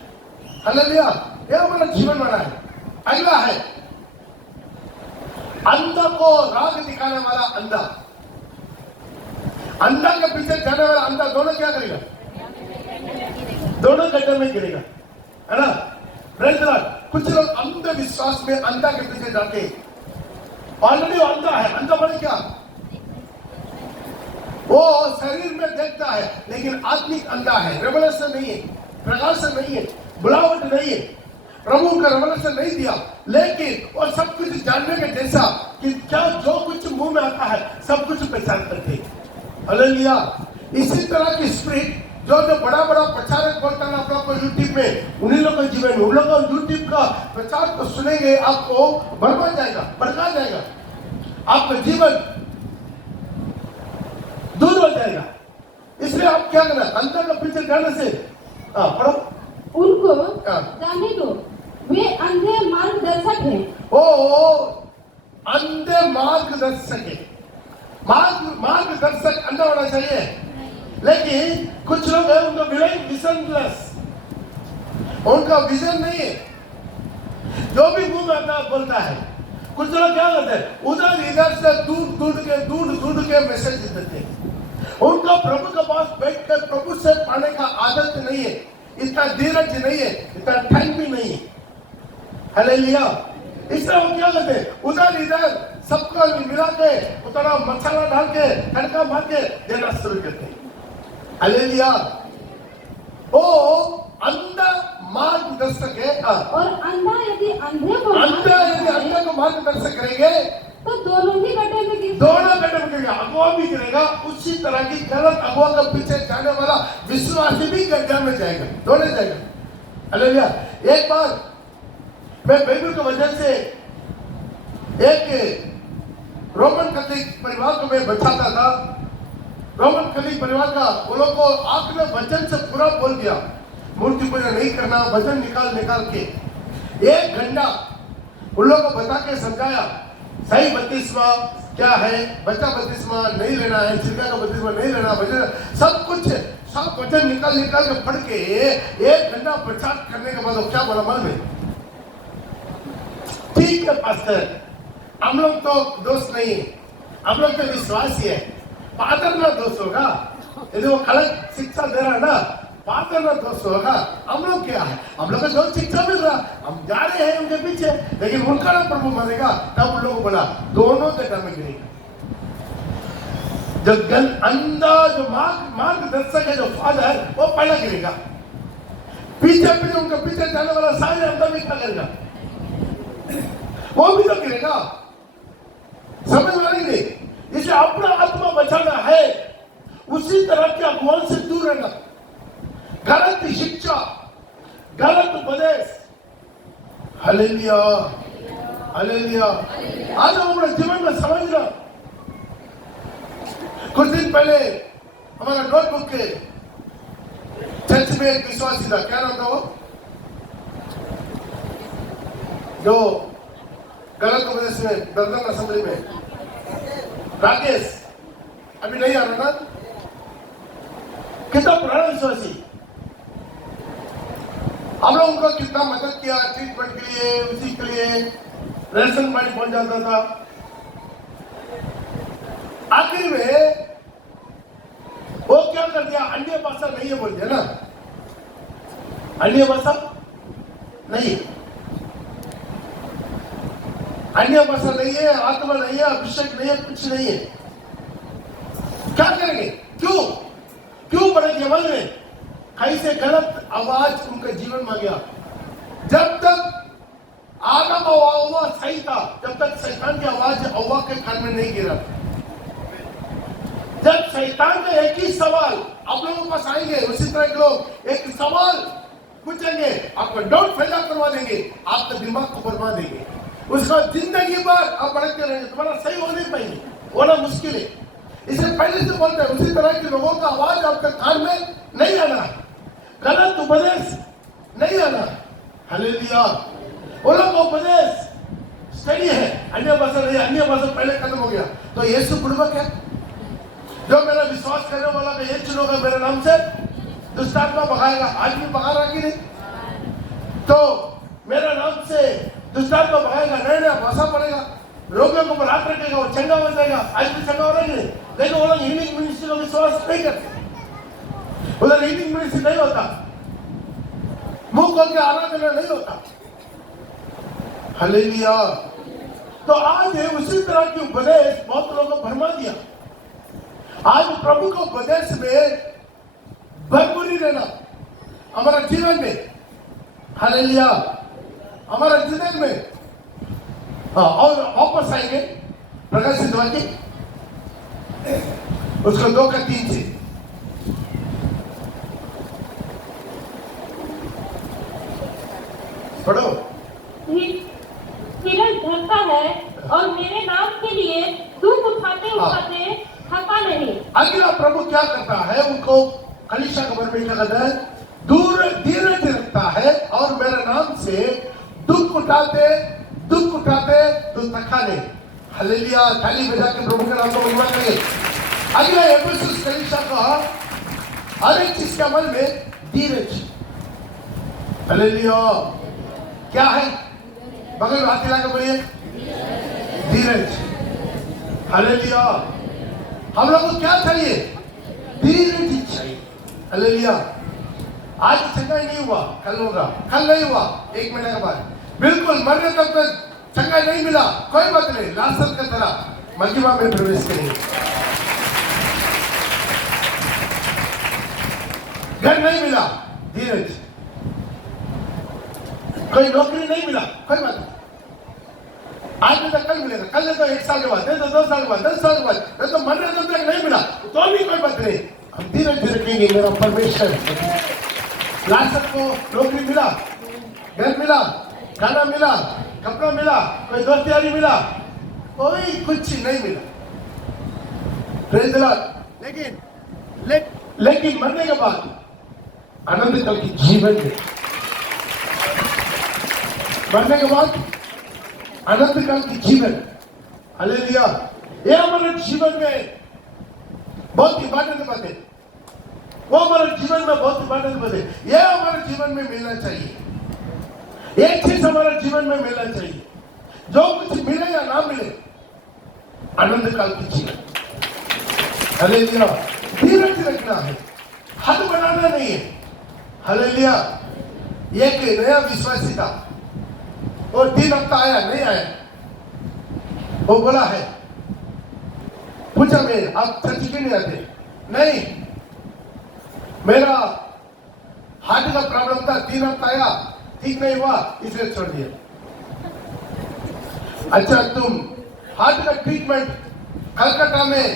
हालेलुया। यह हमारा जीवन बना है। अगला है अंधा को राह दिखाने वाला अंधा। अंधा के पीछे जाने वाला अंधा दोनों क्या करेगा? दोनों गड्ढे में गिरेगा, है ना? Praise the Lord. कुछ लोग अंधविश्वास में अंधा के पीछे जाते हैं। ऑलरेडी अंधा है। अंधा बने क्या? वो शरीर में देखता है लेकिन आत्मिक अंधा है। रेवलेशन नहीं है, प्रकाश नहीं है, बुलावट नहीं है, प्रभु का रेवलेशन नहीं दिया, लेकिन वो सब कुछ जानने के जैसा कि क्या जो कुछ मुंह में आता है सब कुछ पहचान करते हैं। हालेलुया। इसी तरह की स्पिरिट जो बड़ा बड़ा प्रचारक बोलता है आप लोग को यूट्यूब में, उन्हीं लोगों के जीवन में, उन लोगों को यूट्यूब का प्रचार को सुनेंगे, आपको बर्बाद जाएगा, भड़का जाएगा, आपका जीवन दूर हो जाएगा। इसलिए आप क्या करना, अंदर के पीछे जाने से पढ़ो। उनको जाने दो, वे अंधे मार्गदर्शक हैं। ओ अंधे मार्गदर्शक है। मार्गदर्शक अंधा होना चाहिए, लेकिन कुछ लोग हैं उनका विजनलेस, उनका विजन नहीं है, जो भी मुंह में आता बोलता है। कुछ लोग क्या करते हैं, उधर इधर से दूर के मैसेज देते हैं। उनको प्रभु के पास बैठकर प्रभु से पाने का आदत नहीं है, इतना धीरज नहीं है, इतना टाइम भी नहीं है। हालेलुया। इसलिए वो क्या करते हैं, उधर इधर सबको मिला के उतना मसाला डाल के तड़का मार के देना शुरू करते हैं। हालेलुया। वो अंधा मार्गदर्शक है। और अंधा यदि अंधे को मार्गदर्शक करेंगे तो दोनों ही गड्ढे में गिर, दोनों गड्ढे में गिरेगा, अगुआ भी गिरेगा। उसी तरह की गलत अगुआ के पीछे जाने वाला विश्वासी भी गड्ढे में जाएगा, दोनों जाएगा। हालेलुया। एक बार मैं बाइबल की वजह से एक रोमन कैथोलिक परिवार को मैं बचाता था। रोमन कैथोलिक परिवार का वो लोग को आपने वचन से पूरा बोल दिया, मूर्ति पूजा नहीं करना, वचन निकाल के 1 घंटा उन लोगों को बता के समझाया सही बपतिस्मा क्या है, बच्चा बपतिस्मा नहीं लेना है, चिड़िया का बपतिस्मा नहीं लेना, सब कुछ सब वचन निकाल के पढ़ के 1 घंटा प्रचार करने के बाद क्या बोला मन में, ठीक है पास्टर, हम लोग तो दोस्त नहीं है, हम लोग तो विश्वासी है, पादर ना दोस्त होगा, यदि वो गलत शिक्षा दे रहा है ना, पादर ना दोस्त होगा। हम लोग क्या है, हम लोग को जो शिक्षा मिल रहा, हम जा रहे हैं उनके पीछे, लेकिन उनका ना प्रभु मानेगा। तब उन लोगों को बोला दोनों जगह में गिरेगा। जो अंधा जो मार्गदर्शक है, जो फादर, वो पहला गिरेगा। पीछे पीछे उनके पीछे जाने वाला सारे अंदर भी क्या करेगा? वो भी तो गिरेगा। समझ में नहीं? इसे अपना आत्मा बचाना है, उसी तरह के अगुवान से दूर रहना। गलत शिक्षा, गलत उपदेश, हालेलुया हालेलुया। आज हम अपने जीवन में समझना। कुछ दिन पहले हमारा नोटबुक के चर्च में एक विश्वासी था, क्या नाम था वो, जो गलत उपदेश में दर्जन असेंबली में, राकेश, अभी नहीं आ रहा ना, कितना पुराना विश्वासी। हम लोग उनको कितना मदद किया ट्रीटमेंट के लिए, उसी के लिए रेशन पानी पहुंच जाता था। आखिर में वो क्या कर दिया, अन्य भाषा नहीं है बोल दिया ना, अन्य भाषा नहीं, अन्य भाषा नहीं है, आत्मा नहीं है, अभिषेक नहीं है, कुछ नहीं है। क्या करेंगे? क्यों क्यों बढ़ेंगे? मन में कैसे गलत आवाज उनके जीवन में गया। जब तक आदम और हव्वा सही था, जब तक शैतान की आवाज हव्वा के कान में नहीं गिरा। जब शैतान का एक ही सवाल आप लोगों के पास आएंगे, उसी तरह के लोग एक सवाल पूछेंगे, आपको डाउट पैदा करवा देंगे, आपके दिमाग को बर्बाद देंगे, उसका जिंदगी भर आप बढ़ते रहेंगे, तुम्हारा सही हो नहीं पाएंगे, होना मुश्किल है। इसे पहले से बोलते हैं, उसी तरह के लोगों का आवाज आपके कान में नहीं आना, गलत उपदेश नहीं आना। हालेलुया। वो लोग उपदेश सही है, अन्य भाषा नहीं, अन्य भाषा पहले खत्म हो गया। तो यीशु बुड़बक है, जो मेरा विश्वास करने वाला का ये चुनोगा मेरे नाम से दुष्ट आत्मा भगाएगा। आज भी भगा रहा कि नहीं? तो मेरा नाम से दुष्ट आत्मा भगाएगा, नया नया भाषा पड़ेगा, रोगियों को बरात रखेगा, वो चंगा बन जाएगा। आज भी चंगा हो रहा है, लेकिन वो लोग हीलिंग मिनिस्ट्री का विश्वास नहीं करते, उधर हीलिंग मिनिस्ट्री नहीं होता, मुंह खोल के आराधना नहीं होता। हालेलुया। तो आज उसी तरह की उपदेश बहुत लोगों को भरमा दिया। आज प्रभु को उपदेश में भरपूरी रहना हमारा जीवन में, हालेलुया, हमारा जीवन में। और वापस आएंगे प्रकाशित वाक्य उसको 2:3 से पढ़ो। हिरण धरता है और मेरे नाम के लिए दुख उठाते उठाते थका नहीं। अगला प्रभु क्या करता है, उनको कलीसिया का वर्णन क्या करता है, दूर धीरज रखता है और मेरे नाम से दुख उठाते तो थका नहीं। हालेलुया। ताली बजा के प्रभु के नाम को महिमा करें। अगला एफेसस कलीसिया का हर एक चीज के अमल में धीरज। हालेलुया। क्या है? बगल में हाथ हिला के बोलिए, धीरज। हालेलुया। हम लोग को क्या चाहिए? धीरज चाहिए। हालेलुया। आज चंगाई नहीं हुआ, कल होगा, कल नहीं हुआ, 1 महीने के बाद बिल्कुल मरने तक चंगाई नहीं मिला, कोई बात नहीं, लाजर की तरह महिमा में प्रवेश करेंगे। घर नहीं मिला, धीरज। कोई नौकरी नहीं मिला, कोई बात नहीं, आज नहीं तो कल मिलेगा, कल नहीं तो 1 साल के बाद, नहीं तो 2 साल के बाद, 10 साल के बाद, नहीं तो मरने तक नहीं मिला तो भी कोई बात नहीं, हम धीरज रखेंगे। मेरा परमेश्वर लाजर को नौकरी मिला, घर मिला, खाना मिला, कपड़ा मिला, कोई दोस्त यारी मिला, कोई कुछ नहीं मिला। Praise the Lord. लेकिन मरने के बाद आनंद काल की जीवन में, मरने के बाद आनंद काल की जीवन। हालेलुया। ये हमारे जीवन में बहुत इंपॉर्टेंट बात है, वो हमारे जीवन में बहुत इंपॉर्टेंट बात है। ये हमारे जीवन में मिलना चाहिए, एक चीज हमारे जीवन में मिलना चाहिए, जो कुछ मिले या ना मिले, आनंद काल की जीवन। हालेलुया। धीरज रखना है, हद बनाना नहीं है। हालेलुया। एक नया विश्वासी था, और 3 हफ्ता आया नहीं आया, वो बोला है, पूछा मैं आप चर्च क्यों नहीं आते? नहीं, मेरा हार्ट का प्रॉब्लम था, 3 हफ्ता आया, ठीक नहीं हुआ, इसलिए छोड़ दिया। अच्छा, तुम हार्ट का ट्रीटमेंट कलकत्ता में,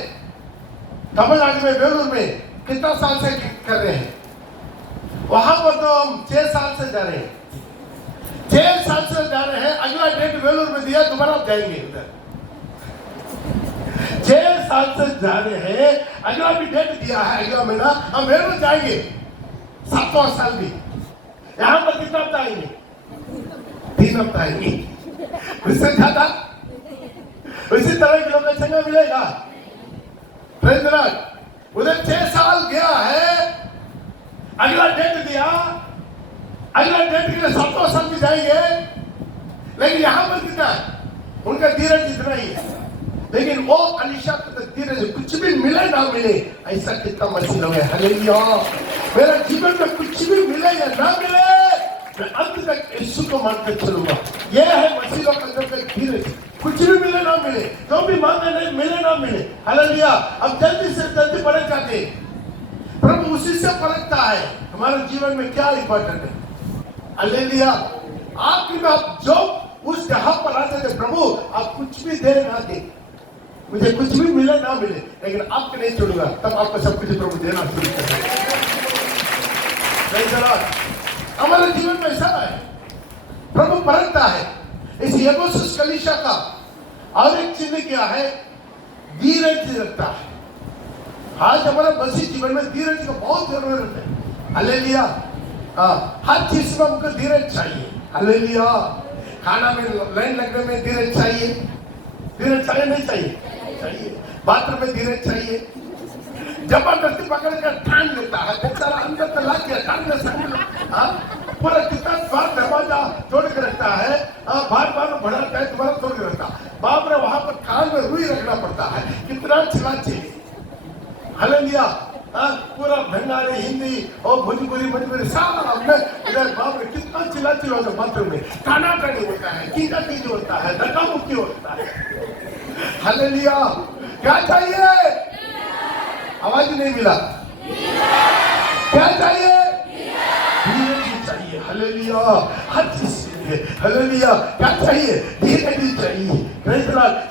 तमिलनाडु में, बेलूर में कितना साल से कर रहे हैं? वहां पर तो हम 6 साल से जा रहे हैं, 6 साल से जा रहे हैं। अगला डेट बेलूर में दिया, दोबारा आप जाएंगे उधर। 6 साल से जा रहे हैं, अगला भी डेट दिया है, अगला महीना हम बेलूर जाएंगे। 7वां साल भी यहाँ पर कितना हफ्ता आएंगे? 3 हफ्ता आएंगे, उससे ज्यादा उसी तरह के लोग संग मिलेगा। उधर 6 साल गया है, अगला डेट दिया, अगला डेट के लिए 7वां साल भी जाएंगे। लेकिन यहाँ पर कितना है? उनका धीरज इतना ही है। लेकिन वो अलीशा को तो धीरज, कुछ भी मिले ना मिले, ऐसा कितना मसीह लोग है। हालेलुया। मेरा जीवन में कुछ भी मिले या ना मिले, मैं अंत तक यीशु को मानकर चलूंगा। यह है मसीह लोग का धीरज। कुछ भी मिले ना मिले, जो भी मांगे नहीं मिले ना मिले, हालेलुया। अब जल्दी से जल्दी बढ़े जाते, प्रभु उसी से परखता है हमारे जीवन में क्या इंपॉर्टेंट है। हालेलुया। आपकी बात जो उस जहां पर आते थे, प्रभु आप कुछ भी दे ना दे, मुझे कुछ भी मिले ना मिले, लेकिन आपके नहीं छोड़ूंगा, तब आपको सब कुछ प्रभु देना शुरू कर देगा। हमारे जीवन में ऐसा है, प्रभु परखता है। इस यबूस कलीसिया का और एक चिन्ह क्या है? धीरज रखता है। आज हमारे मसीह जीवन में धीरज का बहुत जरूरत है। हालेलुया। हर चीज में हमको धीरज चाहिए। हालेलुया। खाना में लाइन लगने में धीरज चाहिए, धीरज चाहिए नहीं चाहिए? चाहिए। बाथरूम में धीरज चाहिए। जबरदस्ती पकड़ कर ठान लेता है, बेचारा अंदर तो लग गया, ठान ले सकता, पूरा कितना बार दरवाजा तोड़ के रखता है, बार बार बढ़ाता है, दोबारा तोड़ के रखता। बाप रे, वहां पर कान में रुई रखना पड़ता है, कितना चिल्ला चाहिए। हालेलुया। पूरा भंडारी, हिंदी और भोजपुरी मजबूरी सारा हमने इधर, बाप रे कितना चिल्ला होता है। बाथरूम में टानाटानी होता है, कीचा कीच होता है, धक्का मुक्की होता है। हालेलुया। क्या चाहिए? आवाज नहीं मिला। क्या चाहिए? धीरज चाहिए। हालेलुया। हर चीज चाहिए। हालेलुया। क्या चाहिए? धीरज चाहिए।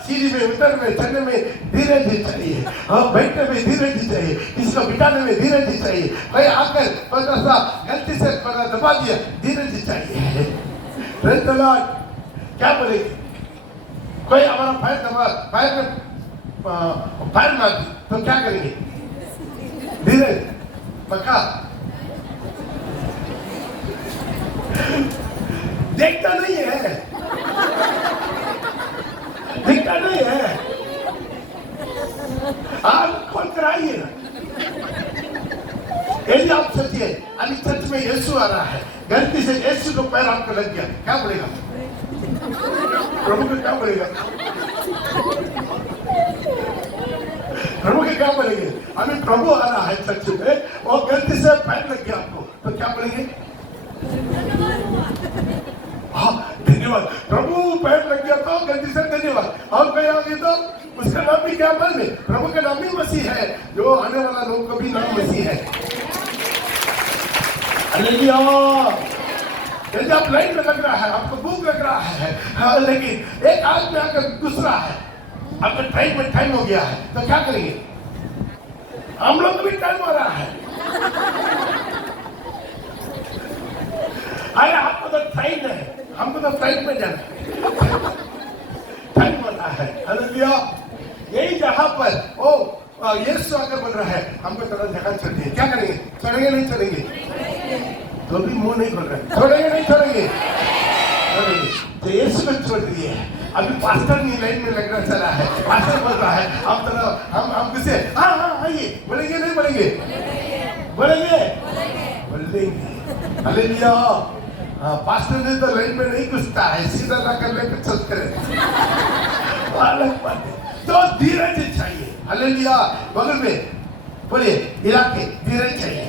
सीढ़ी में उतरने चढ़ने में धीरज चाहिए, बैठने में धीरज चाहिए, किसी को बिठाने में धीरज चाहिए, कोई आकर सा गलती से दबा दिया, धीरज चाहिए। क्या बोलेगी? कोई हमारा फायर में फायर मार दी तो क्या करेंगे? धीरज पक्का। देखता नहीं है, दिखता नहीं है, आप खोल कर आइए ना। यदि आप सोचिए अभी चर्च में यीशु आ रहा है, गलती से यीशु को पैर आपको लग गया, क्या बोलेगा? प्रभु को क्या बोलेगा? प्रभु के क्या बोलेंगे? अभी प्रभु आ रहा है चर्च में और गलती से पैर लग गया आपको, तो क्या बोलेंगे? हाँ, धन्यवाद प्रभु, पैर लग गया तो गलती से धन्यवाद। और कोई आगे तो उसका नाम भी क्या बोले? प्रभु का नाम भी मसीह है, जो आने वाला लोग का भी नाम मसीह है। हालेलुया। यदि आप लाइन में लग रहा है, आपको भूख लग रहा है, लेकिन एक आदमी आकर घुस रहा है, आपका टाइम हो गया है, तो क्या करेंगे? हम लोग को भी टाइम हो रहा है। अरे आपको तो ट्रेन है, हमको तो फ्लाइट में जाना है, टाइम हो रहा है। हालेलुया। यही जहां पर यीशु आकर बोल रहा है, हमको थोड़ा जगह छोड़िए, क्या करेंगे? छोड़ेंगे नहीं छोड़ेंगे? तो भी मुंह नहीं खोल रहे, छोड़ेंगे नहीं छोड़ेंगे? छोड़ेंगे। तो यीशु को छोड़ दिए। अभी पास्टर नहीं लाइन में लगना चला है, पास्टर बोल रहा है, अब तो हम किसे हाँ आइए, बोलेंगे नहीं बोलेंगे? बोलेंगे बोलेंगे। हालेलुया। पास्टर ने तो लाइन में नहीं घुसता है, सीधा ना करने पे चलते रहते। तो धीरज चाहिए। हालेलुया। बगल में बोलिए, इलाके धीरज चाहिए।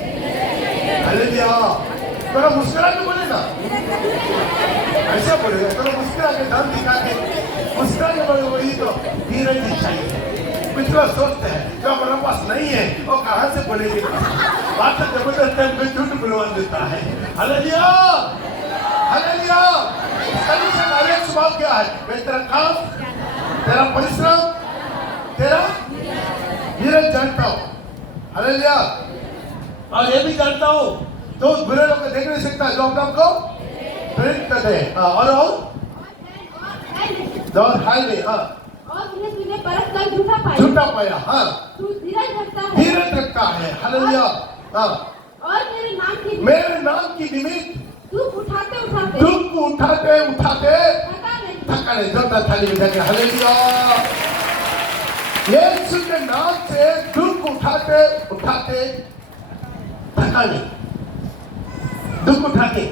हालेलुया। थोड़ा मुस्कुरा के बोले ना, ऐसा बोलेगा, थोड़ा मुस्कुरा के दाम दिखा के मुस्कुरा के बोले, वही तो धीरज चाहिए। कुछ लोग सोचते हैं जो हमारे पास नहीं है वो कहाँ से बोलेंगे। बात तो जबरदस्त है, कोई झूठ बुलवा देता है। Hallelujah, hallelujah. परमेश्वर का एक स्वभाव क्या है? मैं तेरा काम, तेरा परिश्रम, तेरा धीरज जानता हूँ। हालेलुया। और ये भी जानता हूँ तो बुरे लोग को देख नहीं सकता जो अपने आप को प्रेरित करते हैं। और हाल में और तूने परख कर झूठा पाया। हाँ, तू धीरज रखता है। धीरज रखता है। हालेलुया। हाँ, और मेरे नाम की निमित्त दुख उठाते दुख उठाते थका नहीं। जोरदार थाली बजाएंगे। हालेलुया। यीशु के नाम से दुख उठाते थका नहीं, दुख उठाते,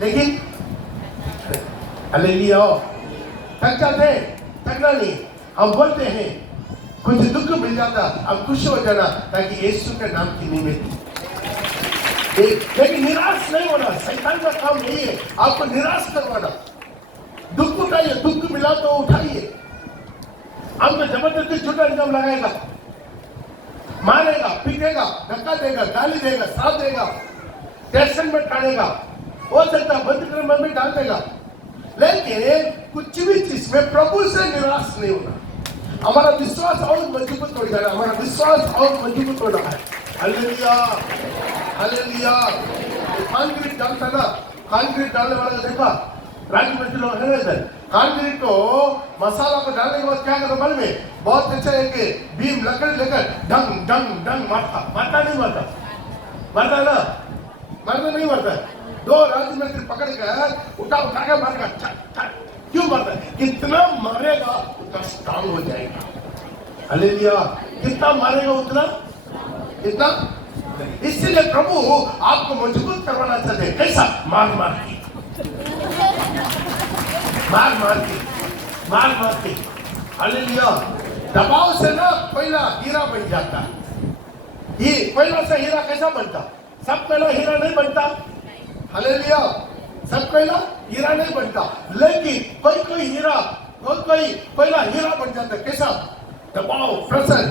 लेकिन हालेलुया थक जाते, थकना नहीं। हम बोलते हैं कुछ दुख मिल जाता, अब खुश हो जाना ताकि यीशु के नाम की निमित्त। लेकिन निराश नहीं होना, शैतान का काम यही है आपको निराश करवाना। दुख उठाइए, दुख मिला तो उठाइए। हमको जबरदस्ती झूठा इल्जाम लगाएगा, मारेगा, पीटेगा, धक्का देगा, गाली देगा, श्राप देगा, टेंशन में डालेगा, हो सकता है बंद कर में डाल देगा। लेकिन कुछ भी चीज में प्रभु से निराश नहीं होना। हमारा विश्वास और मजबूत हो जाना, हमारा विश्वास और मजबूत होना है। Hallelujah, hallelujah. कंक्रीट डालता ना, कंक्रीट डालने वाला देखा राजमिस्त्री लोग है इधर। कंक्रीट को मसाला को डालने के बाद क्या करता मालूम है? बहुत अच्छा है कि बीम लकड़ी लेकर डंग डंग डंग मारता नहीं मारता ना, मारता नहीं मारता। दो राजमिस्त्री पकड़ कर उठा के मारेगा। क्यों मारता है? कितना मारेगा उतना स्ट्रांग हो जाएगा। हालेलुया। कितना मारेगा उतना इतना। इसलिए प्रभु आपको मजबूत करवाना चाहते हैं। कैसा? मार मार के। हालेलुया। दबाव से ना कोयला हीरा बन जाता है। ये कोयला से हीरा कैसा बनता? सब कोयला हीरा नहीं बनता। हालेलुया। सब कोयला हीरा नहीं बनता, लेकिन कोई कोयला हीरा बन जाता है। कैसा? दबाव, प्रेशर,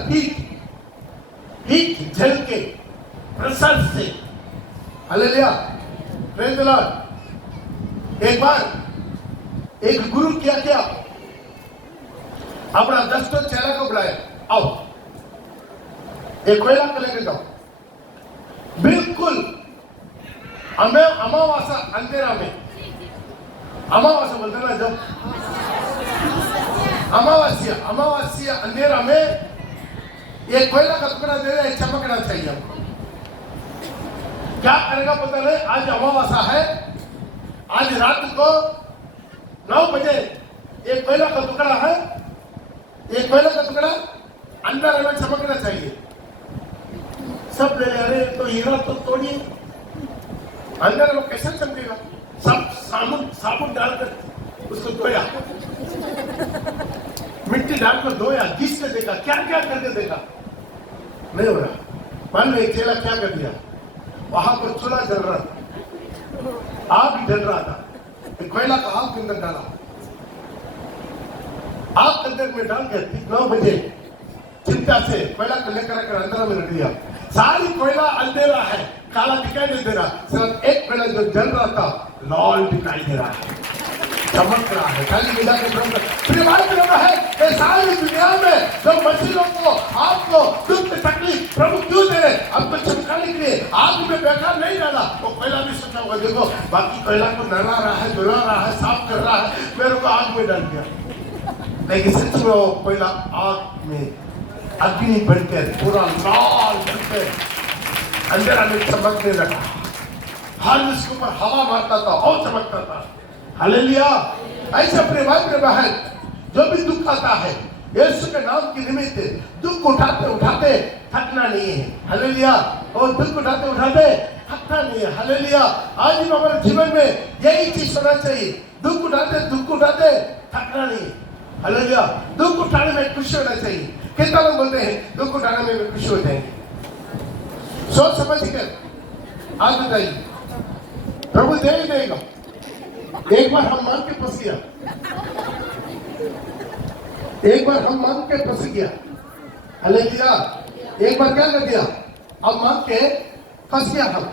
हीट जल के प्रेशर से। Hallelujah, praise the Lord. एक बार एक गुरु क्या अपना 10 चेला को बुलाया, आओ एक कोयला को लेकर जाओ। बिल्कुल हमें अमावस्या अंधेरा में, अमावस्या बोलते ना जब, अमावस्या अंधेरा में ये कोयला का टुकड़ा दे रहा है, चमकना चाहिए हमको। क्या करेगा पता नहीं। आज अमावस्या है, आज रात को 9 बजे एक कोयला का टुकड़ा है, एक कोयला का टुकड़ा अंदर में चमकना चाहिए। सब ले रहे तो हीरा तो तोड़िए, अंदर वो कैसे चमकेगा? सब साबुन डालकर उसको धोया, मिट्टी डालकर धोया, घिस के देखा, क्या करके देखा, नहीं हो रहा। मान लो एक चेला क्या कर दिया, वहां पर चूल्हा जल रहा था, आग जल रहा था, कोयला का आग के अंदर डाला, आग के अंदर में डालकर 9 बजे चिंता से कोयला को लेकर अंदर में रख दिया। सारी कोयला अंधेरा है, काला दिखाई नहीं दे रहा, सिर्फ एक कोयला जो जल रहा था लाल दिखाई दे रहा है, चमक रहा है। खाली मिला के है कि सारी दुनिया में जो मसीहों को आपको दुख तकलीफ प्रभु क्यों दे रहे? आपको चमकाने के लिए आग में बेकार नहीं डाला। वो कोयला भी सोचा होगा, देखो बाकी कोयला को नला रहा है, धुला रहा है, साफ कर रहा है, मेरे को आग में डाल दिया। लेकिन सच में वो कोयला आग में अग्नि बनकर पूरा लाल बनकर अंधेरा में चमकने लगा। हर उसके ऊपर हवा मारता था और चमकता था। हालेलुया। ऐसे अपने भाई मेरे बहन जो भी दुख आता है, यीशु के नाम की निमित्त दुख उठाते थकना नहीं है। हालेलुया। और दुख उठाते थकना नहीं है। हालेलुया। आज भी हमारे जीवन में यही चीज होना चाहिए, दुख उठाते थकना नहीं है। हालेलुया। दुख उठाने में खुश होना चाहिए। कितना लोग बोलते हैं दुख उठाने में खुश होते हैं? सोच समझ कर आज बताइए, प्रभु दे ही देगा। एक बार हम मान के फंस गया, हालेलुया। एक बार क्या कर दिया, अब मांग के फंस गया हम।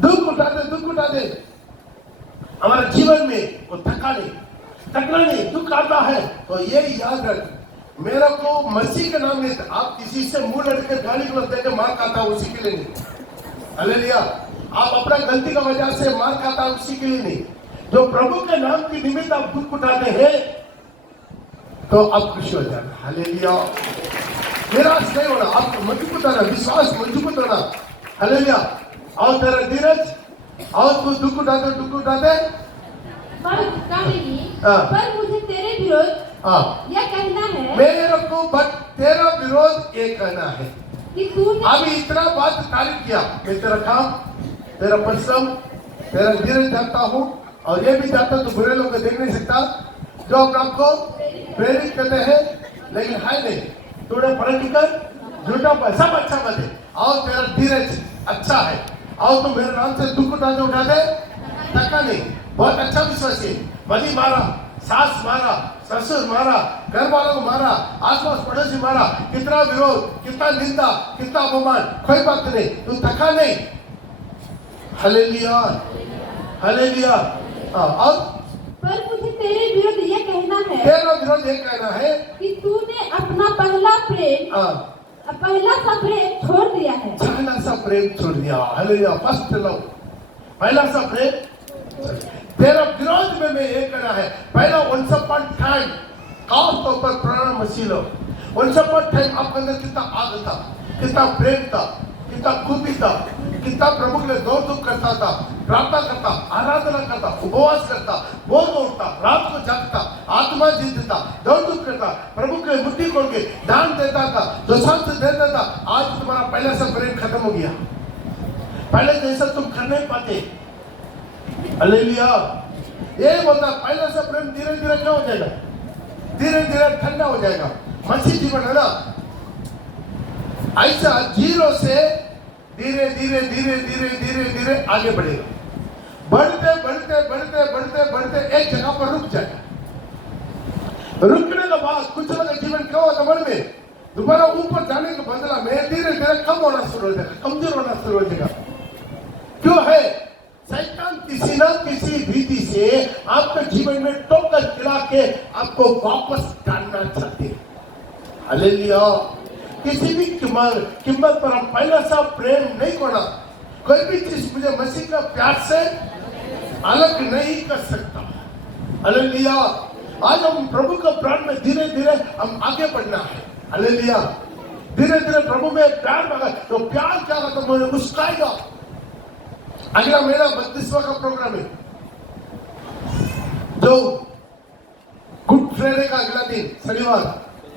दुख उठा दे। हमारे जीवन में वो थकना नहीं, दुख आता है तो ये याद रख, मेरा को मसीह के नाम में, आप किसी से मुंह लड़के गाली गलौज देके मार खाता है उसी के लिए नहीं। हालेलुया। आप अपना गलती का वजह से मार खाता है उसी के लिए नहीं। जो प्रभु के नाम की निमित्त आप दुख उठाते हैं तो आप खुश हो जाना। हालेलुया। निराश नहीं होना, आप मजबूत होना, विश्वास मजबूत होना। हालेलुया। और तेरा धीरज, और तू दुख उठाते पर मुझे तेरे विरोध यह कहना है, मेरे को बट तेरा विरोध ये कहना है कि तूने अभी इतना बात तारीफ किया, मैं तेरा काम, तेरा परिश्रम, तेरा धीरज जानता हूँ, और ये भी जानता तू बुरे लोग को देख नहीं सकता जो अपने आप को प्रेरित करते हैं, लेकिन है नहीं, तूने पढ़ लिख कर झूठा सब अच्छा बने, और तेरा धीरज अच्छा है, और तुम मेरे नाम से दुख उठा दे थका नहीं। बहुत अच्छा विश्वास है। बदी मारा, सास मारा, ससुर मारा, घर वालों को मारा, आसपास पड़ोसी मारा, कितना विरोध, कितना निंदा, कितना अपमान, कोई बात नहीं, तू थका नहीं। हालेलुया। हालेलुया। और पर मुझे तेरे विरुद्ध यह कहना है, तेरा विरोध ये कहना है कि तूने अपना पहला सा प्रेम छोड़ दिया है। पहला सा प्रेम छोड़ दिया। हालेलुया। फर्स्ट लव, पहला सा प्रेम। तेरा विरोध में मैं ये कहना है, पहला once upon time, खास तौर पर पुराना मसीह once upon time आपके अंदर कितना आदत था, कितना प्रेम था, कितना खूबी था, कितना प्रभु के लिए दौड़ धूप करता था, प्रार्थना करता, आराधना करता, उपवास करता, बोल उठता, रात को जागता, आत्मा जीतता, दौड़ धूप करता, प्रभु के लिए मुट्ठी खोल के दान देता था, जो शांति देता था। आज तुम्हारा पहला सा प्रेम खत्म हो गया, पहले जैसा तुम कर नहीं पाते। हालेलुया। ये बोलता पहले से प्रेम धीरे धीरे क्या हो जाएगा, धीरे धीरे ठंडा हो जाएगा। मसीह जीवन है ना, ऐसा जीरो से धीरे धीरे धीरे धीरे धीरे धीरे आगे बढ़ेगा। बढ़ते बढ़ते बढ़ते बढ़ते बढ़ते एक जगह पर रुक जाएगा। रुकने के बाद कुछ लोगों का जीवन क्या होगा, मन में दोबारा ऊपर जाने के बदला में धीरे धीरे कम होना शुरू हो जाएगा, कमजोर होना शुरू हो जाएगा। क्यों है? शैतान किसी न किसी रीति से आपके जीवन में टोकर खिला के आपको वापस डालना चाहते हैं। हालेलुया। किसी भी कीमत पर हम पहला सा प्रेम नहीं खोना। कोई भी चीज मुझे मसीह का प्यार से अलग नहीं कर सकता। हालेलुया। आज हम प्रभु का प्राण में धीरे धीरे हम आगे बढ़ना है। हालेलुया। धीरे धीरे प्रभु में प्यार मांगा तो प्यार क्या होगा, तो मुझे मुस्काएगा। अगला महीना 32वां का प्रोग्राम है, जो गुड फ्राइडे का अगला दिन शनिवार,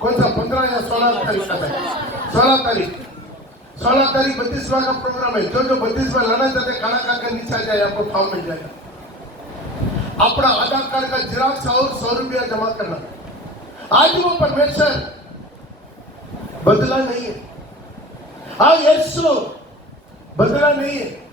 कौन सा 15 या 16 तारीख का है? 16 तारीख 32वां का प्रोग्राम है। जो 32वां लाना चाहते खाना खाकर नीचे आ जाए, आपको फॉर्म मिल जाएगा। अपना आधार कार्ड का जिराक्स और 100 रुपया जमा करना। आज वो परमेश्वर बदला नहीं है, आज यीशु बदला नहीं है।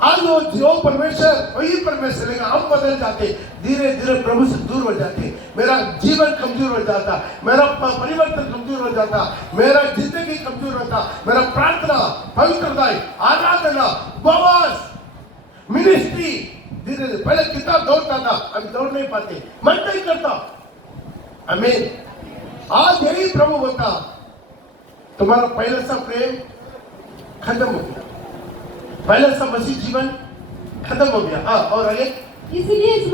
आज वो जो परमेश्वर वही परमेश्वर है। हम बदल जाते, धीरे धीरे प्रभु से दूर हो जाते, मेरा जीवन कमजोर हो जाता, मेरा परिवर्तन कमजोर हो जाता, मेरा जिंदगी कमजोर होता, मेरा प्रार्थना, पवित्रता, आराधना, उपवास, मिनिस्ट्री धीरे धीरे, पहले कितना दौड़ता था, अभी दौड़ नहीं पाते, मन नहीं करता। हमें आज यही प्रभु होता, तुम्हारा पहले सा प्रेम खत्म हो गया, पहले सा मसीह जीवन खत्म हो गया। हाँ, और आगे इसलिए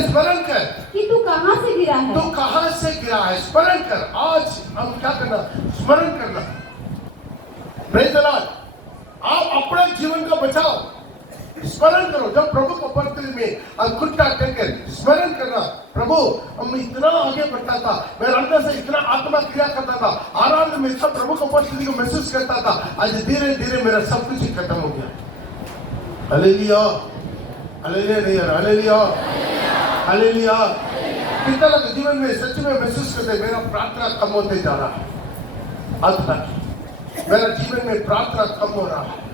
स्मरण कर कि तू कहाँ से गिरा है, तू कहाँ से गिरा है, स्मरण कर। आज हम क्या करना, स्मरण करना। Praise the Lord. आप अपने जीवन को बचाओ, स्मरण करो। जब प्रभु को उपस्थिति में घुटना टेकर स्मरण करना, प्रभु हम इतना आगे बढ़ता था, मेरे अंदर से इतना आत्मा क्रिया करता था, आराधना में सब प्रभु को उपस्थिति को महसूस करता था, आज धीरे धीरे मेरा सब कुछ ही खत्म हो गया। हालेलुया। हालेलुया नहीं है, हालेलुया हालेलुया। कितना लोग जीवन में सच में महसूस करते, मेरा प्रार्थना कम होते जा रहा है, आज तक मेरा जीवन में प्रार्थना कम हो रहा है।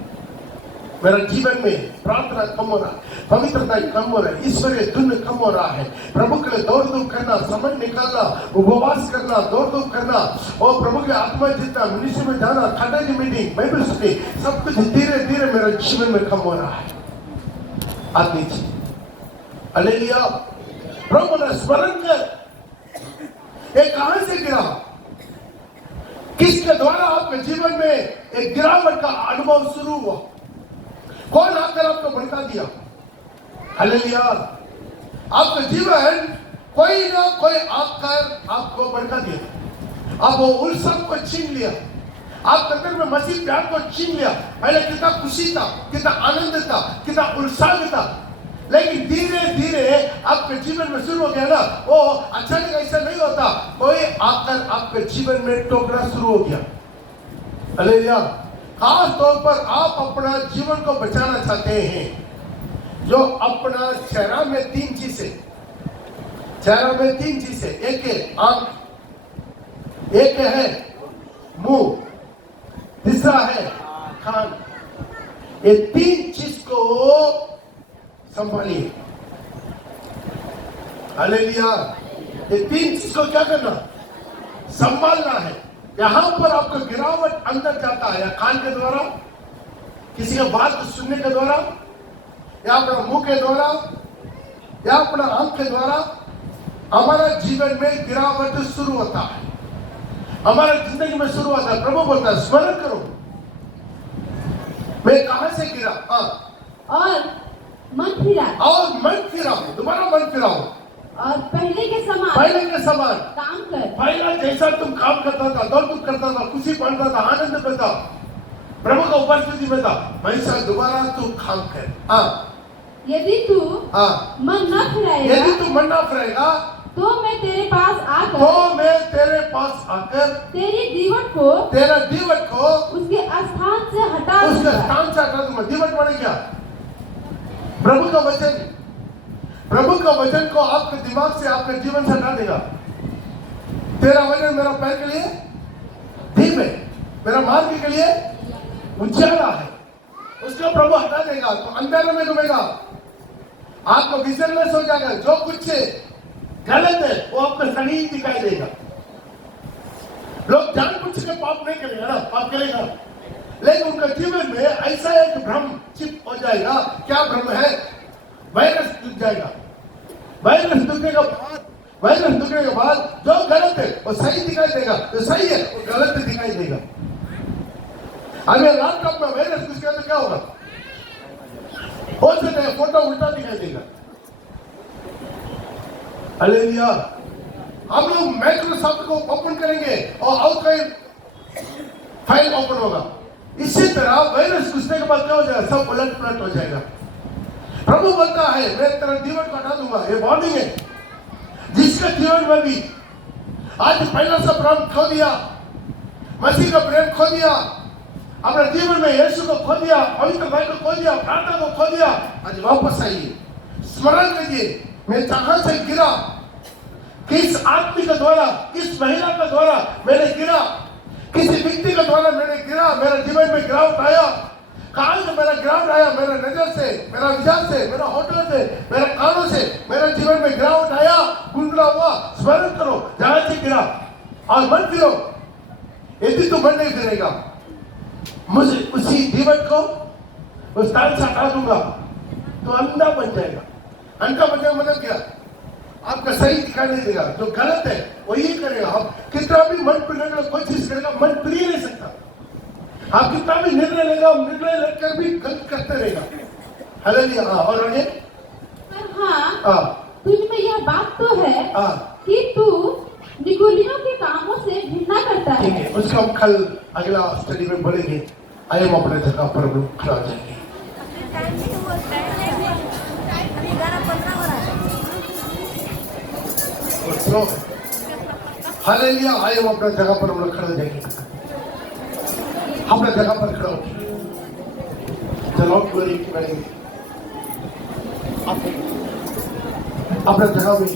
मेरा जीवन में प्रार्थना कम हो रहा है, पवित्रता कम हो रहा है, ईश्वरीय धुन कम हो रहा है। प्रभु के लिए दौड़ धूप करना, समय निकालना, उपवास करना, दौड़ धूप करना और प्रभु के आत्मा जितना मिनिस्ट्री में जाना, खंडा की मीटिंग, बाइबल स्टडी, सब कुछ धीरे धीरे मेरे जीवन में कम हो रहा है। आदमी जी हालेलुया। प्रभु ने स्मरण कर, ये कहां से गिरा, किसके द्वारा आपके जीवन में एक गिरावट का अनुभव शुरू हुआ, कौन आकर आपको भड़का दिया। हालेलुया। आपका जीवन कोई ना कोई आकर आपको भड़का दिया, अब वो उल्लास को छीन लिया, आप अंदर में मसीह प्यार को छीन लिया। पहले कितना खुशी था, कितना आनंद था, कितना उत्साह था, लेकिन धीरे धीरे आपके जीवन में शुरू हो गया ना, वो अचानक ऐसा नहीं होता, कोई आकर आपके जीवन में टोकना शुरू हो गया। हालेलुया। खास तौर पर आप अपना जीवन को बचाना चाहते हैं, जो अपना चेहरा में तीन चीजें, चेहरा में तीन चीजें, एक है आंख, एक है मुंह, तीसरा है कान। ये तीन चीज को संभालिए। हालेलुया। ये तीन चीज को क्या करना, संभालना है। यहां पर आपको गिरावट अंदर जाता है, या कान के द्वारा, किसी का बात को सुनने के द्वारा, या अपना मुंह के द्वारा, या अपना आंख के द्वारा हमारा जीवन में गिरावट शुरू होता है, हमारा जिंदगी में शुरू होता है। प्रभु बोलता है स्मरण करो, मैं कहां से गिरा। और मन फिरा, और मन फिराओ, दोबारा मन फिराओ, और पहले के समान काम कर। पहला जैसा तुम काम करता था, दौड़ धूप करता था, खुशी पड़ता था, आनंद में था, प्रभु का उपस्थिति में था, वैसा दोबारा तू काम कर। यदि तू मन न फिराएगा, यदि तू मन न फिराएगा, तो मैं तेरे पास आकर तेरी तेरा दीवट को उसके स्थान से हटा दूंगा। दीवट माने क्या, प्रभु का वचन, प्रभु का वचन को आपके दिमाग से, आपके जीवन से हटा देगा। तेरा वचन मेरा पैर के लिए दीप है, मेरा मार्ग के लिए उजाला है, उसका प्रभु हटा देगा तो अंधेरे में घूमेगा, आपको विजनलेस हो जाएगा, जो कुछ गलत है वो आपको सही दिखाई देगा। लोग जानबूझ के पाप नहीं करेगा ना, पाप करेगा, लेकिन उनका जीवन में ऐसा एक भ्रम चिप हो जाएगा। क्या भ्रम है, वायरस दुख जाएगा, वायरस दुखने के बाद जो गलत है वो सही दिखाई देगा, जो सही है वो गलत दिखाई देगा। अगर लैपटॉप में वायरस घुस गया तो क्या होगा, हो सकता है फोटो उल्टा दिखाई देगा। हालेलुया। हम लोग माइक्रोसॉफ्ट को ओपन करेंगे और आउटलाइन फाइल ओपन होगा, इसी तरह वायरस घुसने के बाद क्या हो जाएगा, सब उलट पलट हो जाएगा। प्रभु बोलता है मैं तेरा दीवट को हटा दूंगा। ये वार्निंग है, जिसके जीवन में भी आज पहला सा प्रेम खो दिया, मसीह का प्रेम खो दिया, अपने जीवन में यीशु को खो दिया, पवित्र भाई को खो दिया, प्रार्थना को खो दिया, आज वापस आइए, स्मरण कीजिए मैं कहां से गिरा, किस आदमी के द्वारा, किस महिला के द्वारा मैंने गिरा, किसी व्यक्ति के द्वारा मैंने गिरा, मेरे जीवन में गिरावट आया। कहां से मेरा गिरावट आया, मेरा नजर से, मेरा विचार से, मेरा होटल से, मेरे कानों से मेरे जीवन में गिरावट आया, गुंगला हुआ। स्मरण करो जहां से गिरा और मन फिरो। यदि तू मन नहीं फिरेगा, मुझे उसी दीवट को उस स्थान से हटा दूंगा तो अंधा बन जाएगा। अंधा बन जाएगा मतलब क्या, आपका सही दिखाई नहीं देगा, जो गलत है वही करेगा। आप कितना भी मन फिरने का कोशिश करेगा, मन फिर ही नहीं सकता। आप कितना भी निर्णय लेगा, निर्णय लेकर भी गलत करते रहेगा। हालेलुया। और आगे, तुझ में यह बात तो है कि तू निकोलियों के कामों से घृणा करता है। ठीक है, उसका हम कल अगला स्टडी में बोलेंगे। आइए हम अपने जगह पर खड़ा हो जाएंगे। हालेलुया। आइए हम अपने जगह पर हम लोग खड़ा हो जाएंगे, अपने जगह पर खड़ा हो चलो करेंगे अपने जगह में।